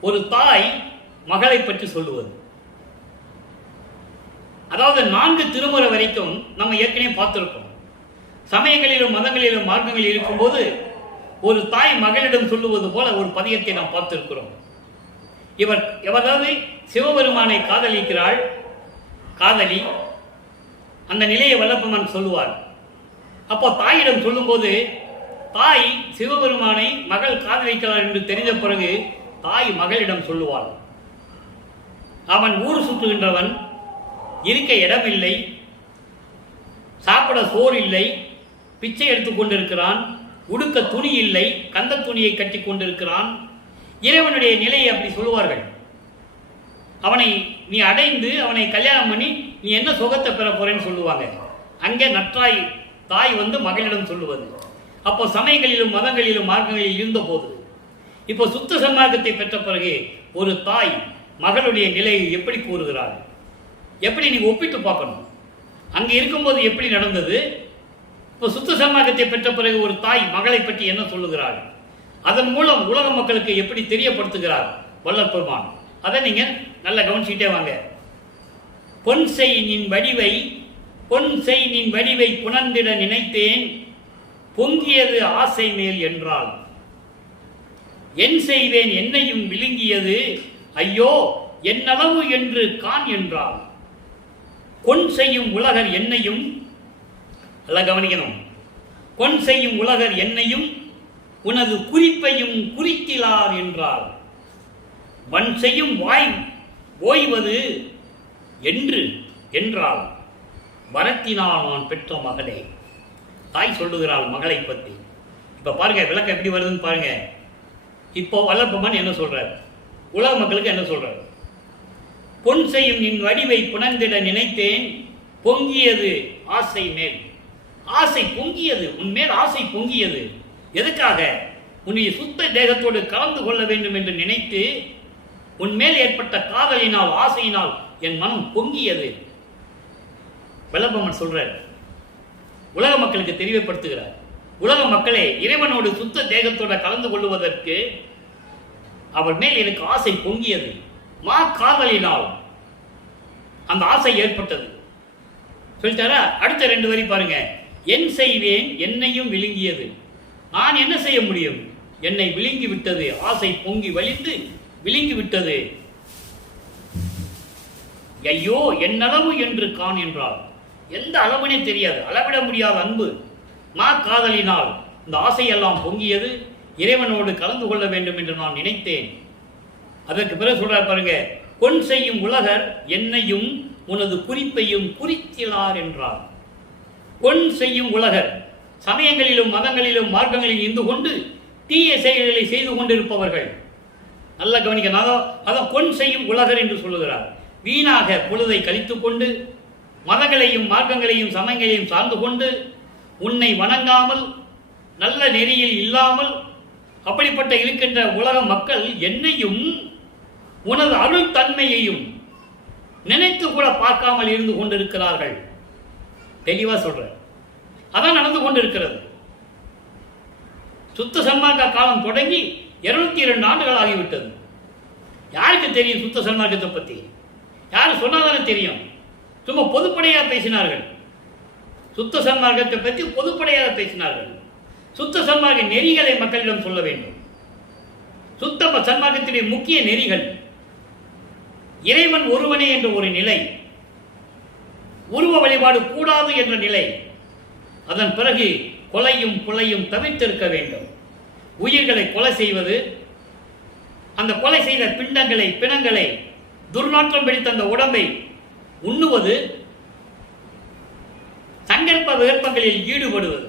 ஒரு தாய் மகளை பற்றி சொல்லுவது. அதாவது 4 திருமுறை வரைக்கும் நம்ம ஏற்கனவே பார்த்திருக்கோம். சமயங்களிலும் மதங்களிலும் மார்க்கங்களில் இருக்கும்போது ஒரு தாய் மகளிடம் சொல்லுவது போல ஒரு பதிகத்தை நாம் பார்த்திருக்கிறோம். எவராவது சிவபெருமானை காதலிக்கிறாள், காதலி, அந்த நிலையை வல்லப்பெருமான் சொல்லுவார். அப்போ தாயிடம் சொல்லும்போது, தாய் சிவபெருமானை மகள் காதலிக்கிறார் என்று தெரிந்த பிறகு தாய் மகளிடம் சொல்லுவாள், அவன் ஊர் சுற்றுகின்றவன், இருக்க இடமில்லை, சாப்பிட சோறு இல்லை, பிச்சை எடுத்துக் கொண்டிருக்கிறான், உடுக்க துணி இல்லை, கந்த துணியை கட்டி கொண்டிருக்கிறான். இறைவனுடைய நிலையை அப்படி சொல்லுவார்கள். அவனை நீ அடைந்து அவனை கல்யாணம் பண்ணி நீ என்ன சுகத்தை பெற போறேன்னு சொல்லுவாங்க. அங்கே நற்றாய் தாய் மகளிடம் சொல்லுவது. அப்போ சமயங்களிலும் மதங்களிலும் மார்க்கங்களில் இருந்த போது, இப்போ சுத்த சன்மார்க்கத்தை பெற்ற பிறகு ஒரு தாய் மகளுடைய நிலையை எப்படி கூறுகிறாள், எப்படி நீங்க ஒப்பிட்டு பார்க்கணும். அங்கே இருக்கும்போது எப்படி நடந்தது, இப்போ சுத்த சன்மார்க்கத்தை பெற்ற பிறகு ஒரு தாய் மகளை பற்றி என்ன சொல்லுகிறாள், அதன் மூலம் உலக மக்களுக்கு எப்படி தெரியப்படுத்துகிறார் வல்லற்பெருமான். அதை நீங்க நல்லா கவனிச்சுக்கிட்டே வாங்க. பொன் செய் நின் வடிவை புணர்ந்திட நினைத்தேன், பொங்கியது ஆசை மேல் என்றால், என் செய்வேன் என்னையும் விழுங்கியது, ஐயோ என்னளவு என்று கான் என்றால், கொன் செய்யும் உலகர் என்னையும், எல்லாம் கவனிக்கணும், கொன் செய்யும் உலகர் என்னையும் உனது குறிப்பையும் குறித்திலார் என்றால், வன் செய்யும் வாய் ஓய்வது என்று என்றால் வரத்தினால் நான் பெற்ற மகளே. தாய் சொல்லுகிறாள் மகளை பற்றி. இப்போ பாருங்க விளக்கம் எப்படி வருதுன்னு பாருங்க. இப்போ வல்லபெருமான் என்ன சொல்றார், உலக மக்களுக்கு என்ன சொல்றார்? பொன் செய்யும் நின் வடிவை புணர்ந்திட நினைத்தேன், பொங்கியது ஆசை மேல். ஆசை பொங்கியது, உன்மேல் ஆசை பொங்கியது. எதுக்காக? உன்னுடைய சுத்த தேகத்தோடு கலந்து கொள்ள வேண்டும் என்று நினைத்து உன்மேல் ஏற்பட்ட காதலினால் ஆசையினால் என் மனம் பொங்கியது. வல்லபெருமான் சொல்றார், உலக மக்களுக்கு தெளிவுபடுத்துகிறார். உலக மக்களே, இறைவனோடு சுத்த தேகத்தோட கலந்து கொள்வதற்கு அவர் மேல் எனக்கு ஆசை பொங்கியது. மா காதலினால் அந்த ஆசை ஏற்பட்டது சொல்லிட்டாரா? அடுத்த 2 வரி பாருங்க. என் செய்வேன் என்னையும் விழுங்கியது. நான் என்ன செய்ய முடியும்? என்னை விழுங்கி விட்டது. ஆசை பொங்கி வலிந்து விழுங்கி விட்டது. ஐயோ என்னளவு என்று கான் என்றால் எந்த அளவுனே தெரியாது, அளவிட முடியாத அன்பு மா காதலினால் இந்த ஆசையெல்லாம் பொங்கியது. இறைவனோடு கலந்து கொள்ள வேண்டும் என்று நான் நினைத்தேன். அதற்கு பிறகு சொல்றார் பாருங்க, பொன் செய்யும் உலகர் என்னையும் உனது குறிப்பையும் குறித்திலார் என்றார். பொன் செய்யும் உலகர் சமயங்களிலும் மதங்களிலும் மார்க்கங்களில் இருந்து கொண்டு தீய செயல்களை செய்து கொண்டிருப்பவர்கள். நல்ல கவனிக்க, அதான் பொன் செய்யும் உலகர் என்று சொல்லுகிறார். வீணாக பொழுதை கழித்து கொண்டு மதங்களையும் மார்க்கங்களையும் சமயங்களையும் சார்ந்து கொண்டு உன்னை வணங்காமல் நல்ல நெறியில் இல்லாமல் அப்படிப்பட்ட இருக்கின்ற உலக மக்கள் என்னையும் உனது அருள் தன்மையையும் நினைத்து கூட பார்க்காமல் இருந்து கொண்டிருக்கிறார்கள். தெளிவா சொல்ற, அதான் நடந்து கொண்டிருக்கிறது. சுத்த சன்மார்க்க காலம் தொடங்கி 202 ஆண்டுகள் ஆகிவிட்டது. யாருக்கு தெரியும் சுத்த சன்மார்க்கத்தை பற்றி? யாரு சொன்னாதானே தெரியும். சும்மா பொதுப்படையாக பேசினார்கள். சுத்த சன்மார்க்கத்தை பற்றி பொதுப்படையாக பேசினார்கள். சுத்த சன்மார்க்க நெறிகளை மக்களிடம் சொல்ல வேண்டும். சுத்த சன்மார்க்கத்தினுடைய முக்கிய நெறிகள் இறைவன் ஒருவனே என்ற ஒரு நிலை, உருவ வழிபாடு கூடாது என்ற நிலை, அதன் பிறகு கொலையும் கொலையும் தவிர்த்திருக்க வேண்டும். உயிர்களை கொலை செய்வது, அந்த கொலை செய்த பிணங்களை துர்நாற்றம் பிடித்த அந்த உடம்பை உண்ணுவது, சங்கற்ப விகற்பங்களில் ஈடுபடுவது,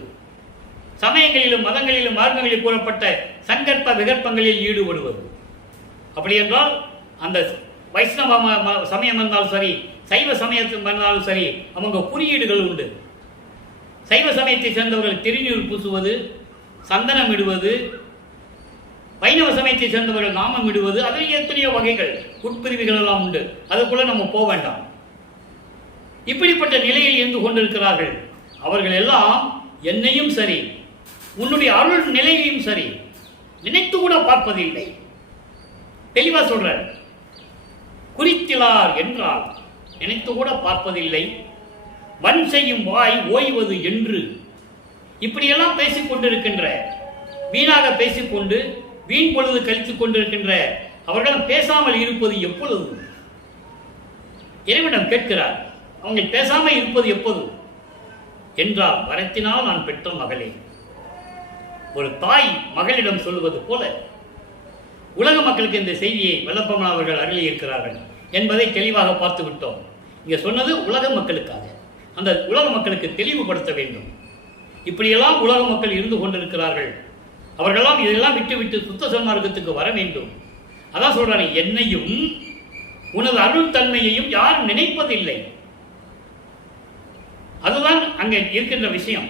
சமயங்களிலும் மதங்களிலும் மார்க்கங்களில் கூறப்பட்ட சங்கற்ப விகற்பங்களில் ஈடுபடுவது. அப்படி என்றால் அந்த வைஷ்ணவ சமயம் இருந்தாலும் சரி, சைவ சமயத்தில் இருந்தாலும் சரி, அவங்க குறியீடுகள் உண்டு. சைவ சமயத்தை சேர்ந்தவர்கள் திருநீர் பூசுவது, சந்தனம் இடுவது, வைணவ சமயத்தை சேர்ந்தவர்கள் நாமம் இடுவது, அதில் எத்தனையோ வகைகள் உட்பிரிவுகள் எல்லாம் உண்டு. அதுக்குள்ள நம்ம போக வேண்டாம். இப்படிப்பட்ட நிலையில் இருந்து கொண்டிருக்கிறார்கள். அவர்கள் எல்லாம் என்னையும் சரி, உன்னுடைய அருள் நிலையையும் சரி நினைத்து கூட பார்ப்பதில்லை. தெளிவா சொல்ற, குறித்திலார் என்றால் நினைத்து கூட பார்ப்பதில்லை. வன் செய்யும் வாய் ஓய்வது என்று இப்படியெல்லாம் பேசிக் கொண்டிருக்கின்ற, வீணாக பேசிக்கொண்டு வீண் பொழுது கழித்துக் கொண்டிருக்கின்ற அவர்களும் பேசாமல் இருப்பது எப்பொழுது? இறைவனிடம் கேட்கிறார், அவங்க பேசாமல் இருப்பது எப்போது என்றால், வரத்தினால் நான் பெற்ற மகளே. ஒரு தாய் மகளிடம் சொல்லுவது போல உலக மக்களுக்கு இந்த செய்தியை வல்லபெருமான் அவர்கள் அருளி இருக்கிறார்கள் என்பதை தெளிவாக பார்த்து விட்டோம். இங்க சொன்னது உலக மக்களுக்காக, அந்த உலக மக்களுக்கு தெளிவுபடுத்த வேண்டும். இப்படியெல்லாம் உலக மக்கள் இருந்து கொண்டிருக்கிறார்கள். அவர்களெல்லாம் இதெல்லாம் விட்டு சுத்த சன்மார்க்கத்துக்கு வர வேண்டும். அதான் சொல்றாரு, என்னையும் உனது அருள் தன்மையையும் யாரும் நினைப்பதில்லை. அதுதான் அங்க இருக்கின்ற விஷயம்.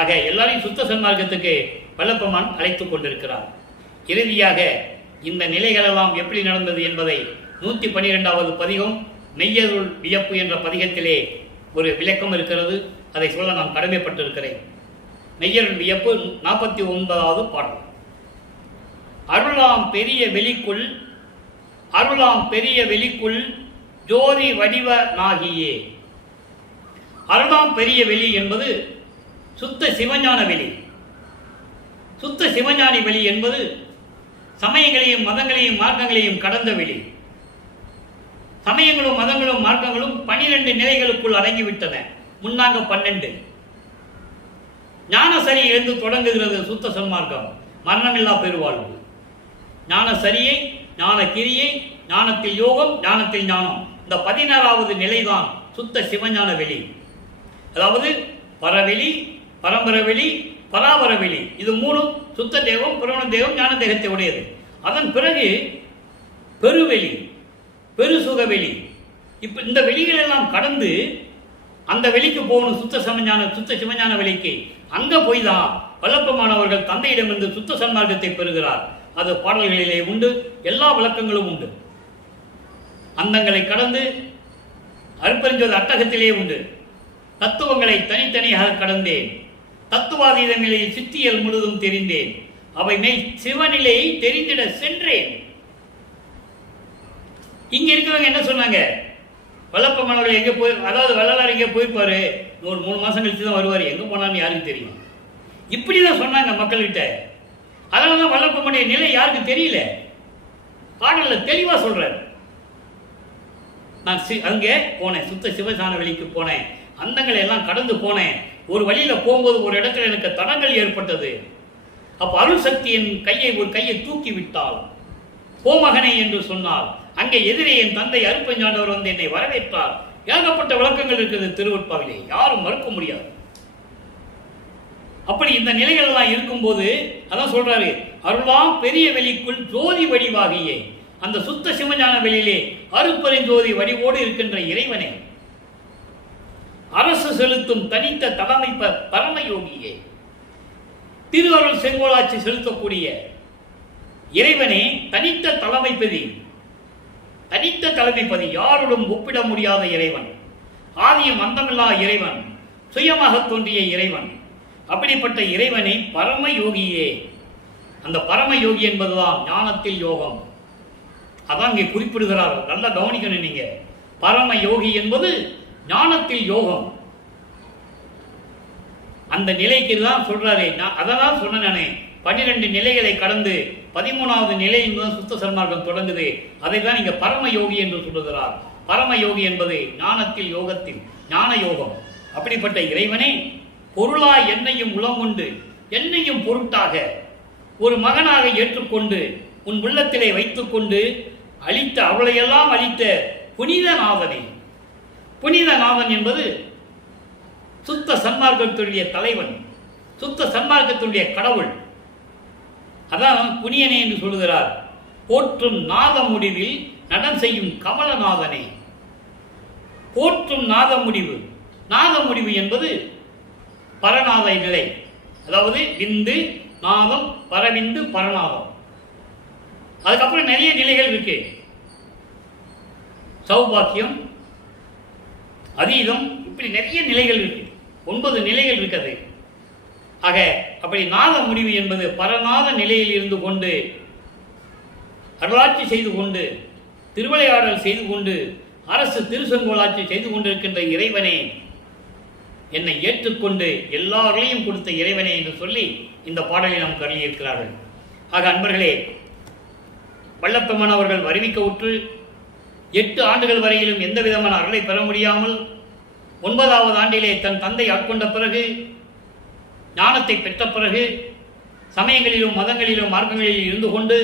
ஆக எல்லாரையும் சுத்த சன்மார்க்கத்துக்கு வல்லபெருமான் அழைத்துக் கொண்டிருக்கிறார். இறுதியாக இந்த நிலைகளெல்லாம் எப்படி நடந்தது என்பதை 112வது பதிகம் மெய்யருள் வியப்பு என்ற பதிகத்திலே ஒரு விளக்கம் இருக்கிறது. அதை சொல்ல நான் கடமைப்பட்டிருக்கிறேன். மெய்யருள் வியப்பு 49வது பாடல். அருளாம் பெரிய வெளிக்குள், அருளாம் பெரிய வெளிக்குள் ஜோதி வடிவ நாகியே. அருளாம் பெரிய வெளி என்பது சுத்த சிவஞான வெளி. சுத்த சிவஞானி வெளி என்பது சமயங்களையும் மதங்களையும் மார்க்கங்களையும் கடந்த வெளி. சமயங்களும் மதங்களும் மார்க்கங்களும் 12 நிலைகளுக்குள் அடங்கிவிட்டன. முன்னாங்க 12. ஞானசரி எழுந்து தொடங்குகிறது சுத்த சன்மார்க்கம், மரணமில்லா பெருவாழ்வு. ஞானசரியை ஞான கிரியை, ஞானத்தில் யோகம், ஞானத்தில் ஞானம். இந்த 16வது நிலைதான் சுத்த சிவஞான வெளி. அதாவது பரவெளி, பரம்பரவெளி, பராபரவெளி. இது மூணும் சுத்த தேவம், புரண தேவம், ஞான தேகத்தை உடையது. அதன் பிறகு பெருவெளி, பெருசுகவெளி. இப்ப இந்த வெளிகள் எல்லாம் கடந்து அந்த வெளிக்கு போகணும், சுத்த சிவஞான வெளிக்கு. அங்க போய் தான் வல்லப்பமானவர்கள் தந்தையிடமிருந்து சுத்த சன்மார்க்கத்தை பெறுகிறார். அது பாடல்களிலே உண்டு, எல்லா விளக்கங்களும் உண்டு. அந்தங்களை கடந்து அருப்பெருஞ்சோதி அட்டகத்திலே உண்டு. தத்துவங்களை தனித்தனியாக கடந்தேன், தத்துவாதீத நிலையில் சித்தியல் முழுதும் தெரிந்தேன், அவை மேல் சிவநிலையை தெரிந்திட சென்றேன். இங்க இருக்கிறவங்க என்ன சொன்னாங்க? வல்லப்பமானவர்கள் எங்க போய், அதாவது வள்ளலார் எங்கே போயிருப்பாரு, ஒரு 3 மாசம் கழிச்சு தான் வருவார், எங்க போனான்னு யாருக்கு தெரியும்? இப்படிதான் சொன்னாங்க மக்கள்கிட்ட. அதனாலதான் வல்லப்பனுடைய நிலை யாருக்கு தெரியல. பாடல்ல தெளிவா சொல்றாரு. நான் அங்கே போனேன், சுத்த சிவஞான வெளிக்கு போனேன், அந்தங்களை எல்லாம் கடந்து போனேன். ஒரு வழியில போகும்போது ஒரு இடத்துல எனக்கு தடங்கள் ஏற்பட்டது. அப்ப அருள் சக்தி என் ஒரு கையை தூக்கி விட்டால், போமகனை என்று சொன்னால், அங்கே எதிரே என் தந்தை அருப்பஞ்சாண்டவர் வந்து என்னை வரவேற்றார். ஏகப்பட்ட விளக்கங்கள் இருக்கிறது திருவட்பாவிலே, யாரும் மறுக்க முடியாது. அப்படி இந்த நிலைகள் எல்லாம் இருக்கும்போது அதான் சொல்றாரு, அருளாம் பெரிய வெளிக்குள் ஜோதி வடிவாகியே, அந்த சுத்த சிவஞான வெளியிலே அருப்பெருஞ்சோதி வடிவோடு இருக்கின்ற இறைவனே, அரசு செலுத்தும் தனித்த தலைமை பரமயோகியே, திருவருள் செங்கோலாட்சி செலுத்தக்கூடிய இறைவனே, தனித்த தலைமைப்பதி, தனித்த தலைமைப்பதி, யாருடன் ஒப்பிட முடியாத இறைவன், ஆதியும் அந்தமில்லா இறைவன், சுயமாக தோன்றிய இறைவன். அப்படிப்பட்ட இறைவனை பரமயோகியே, அந்த பரமயோகி என்பதுதான் ஞானத்தில் யோகம். அதான் இங்கே குறிப்பிடுகிறார். நல்லா கவனிக்கணும் நீங்க. பரமயோகி என்பது ஞானத்தில் யோகம். அந்த நிலைக்கு தான் சொல்றாரு. அதெல்லாம் சொன்ன நானே, 12 நிலைகளை கடந்து 13வது நிலை என்பது சுத்த சன்மார்க்கம் தொடங்குது. அதை தான் இங்க பரமயோகி என்று சொல்லுகிறார். பரமயோகி என்பது ஞானத்தில் யோகத்தில் ஞான யோகம். அப்படிப்பட்ட இறைவனை பொருளா என்னையும் உளங்கொண்டு, என்னையும் பொருட்டாக ஒரு மகனாக ஏற்றுக்கொண்டு உன் உள்ளத்திலே வைத்துக் கொண்டு அளித்த, அவளையெல்லாம் அளித்த புனிதநாதனே. புனிதநாதன் என்பது சுத்த சன்மார்க்கத்துடைய தலைவன், சுத்த சன்மார்க்கத்துடைய கடவுள். அதான் புனியனே என்று சொல்லுகிறார். போற்றும் நாத முடிவில் நடம் செய்யும் கமலநாதனே. போற்றும் நாத முடிவு, நாத முடிவு என்பது பரநாத நிலை. அதாவது விந்து, நாதம், பரவிந்து, பரநாதம். அதுக்கப்புறம் நிறைய நிலைகள் இருக்கு. சௌபாக்கியம், அதீதம், இப்படி நிறைய நிலைகள் இருக்கு. 9 நிலைகள் இருக்குது. ஆக அப்படி நாத முடிவு என்பது பரநாத நிலையில் இருந்து கொண்டு அருளாட்சி செய்து கொண்டு, திருவிளையாடல் செய்து கொண்டு, அரசு திருசெங்கோலாட்சி செய்து கொண்டிருக்கின்ற இறைவனே, என்னை ஏற்றுக்கொண்டு எல்லாரையும் கொடுத்த இறைவனே என்று சொல்லி இந்த பாடலை நாம் கருதியிருக்கிறார்கள். ஆக அன்பர்களே, வல்லப்பெருமான் அவர்கள் வருவிக்க உற்று 8 ஆண்டுகள் வரையிலும் எந்த விதமான அருளை பெற முடியாமல் 9வது ஆண்டிலே தன் தந்தை ஆட்கொண்ட பிறகு, ஞானத்தை பெற்ற பிறகு, சமயங்களிலும் மதங்களிலும் மார்க்கங்களிலும் இருந்து கொண்டு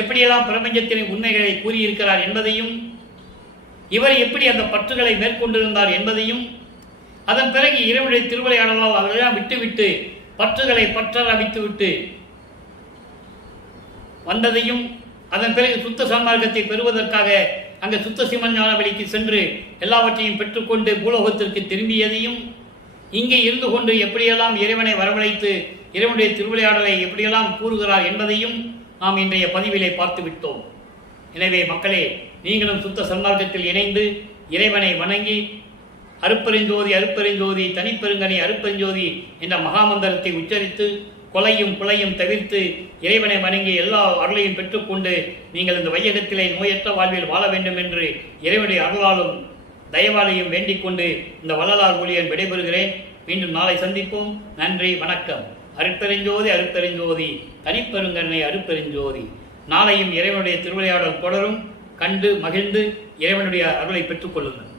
எப்படியெல்லாம் பிரபஞ்சத்தின் உண்மைகளை கூறியிருக்கிறார் என்பதையும், இவர் எப்படி அந்த பற்றுகளை மேற்கொண்டிருந்தார் என்பதையும், அதன் பிறகு இறைவனுடைய திருவிளையாடலால் அவர்களெல்லாம் விட்டுவிட்டு பற்றுகளை பற்றற வைத்துவிட்டு வந்ததையும், அதன் பிறகு சுத்த சன்மார்க்கத்தை பெறுவதற்காக அங்கே சுத்த சிவஞான வெளிக்கு சென்று எல்லாவற்றையும் பெற்றுக்கொண்டு பூலோகத்திற்கு திரும்பியதையும், இங்கே இருந்து கொண்டு எப்படியெல்லாம் இறைவனை வரவழைத்து இறைவனுடைய திருவிளையாடலை எப்படியெல்லாம் கூறுகிறார் என்பதையும் நாம் இன்றைய பதிவிலே பார்த்து விட்டோம். எனவே மக்களே, நீங்களும் சுத்த சன்மார்க்கத்தில் இணைந்து இறைவனை வணங்கி அருப்பெருஞ்சோதி அருப்பெருஞ்சோதி தனிப்பெருங்கனி அருப்பெருஞ்சோதி என்ற மகாமந்திரத்தை உச்சரித்து கொலையும் புலையும் தவிர்த்து இறைவனை வணங்கி எல்லா அருளையும் பெற்றுக்கொண்டு நீங்கள் இந்த வையகத்திலே நோயற்ற வாழ்வில் வாழ வேண்டும் என்று இறைவனுடைய அருளாலும் தயவாலையும் வேண்டிக் கொண்டு இந்த வள்ளலார் ஊழியன் விடைபெறுகிறேன். மீண்டும் நாளை சந்திப்போம். நன்றி, வணக்கம். அருட்பெருஞ்சோதி அருட்பெருஞ்சோதி தனிப்பெருங்கண்ணை அருட்பெருஞ்சோதி. நாளையும் இறைவனுடைய திருவிளையாடல் தொடரும். கண்டு மகிழ்ந்து இறைவனுடைய அருளை பெற்றுக் கொள்ளுங்கள்.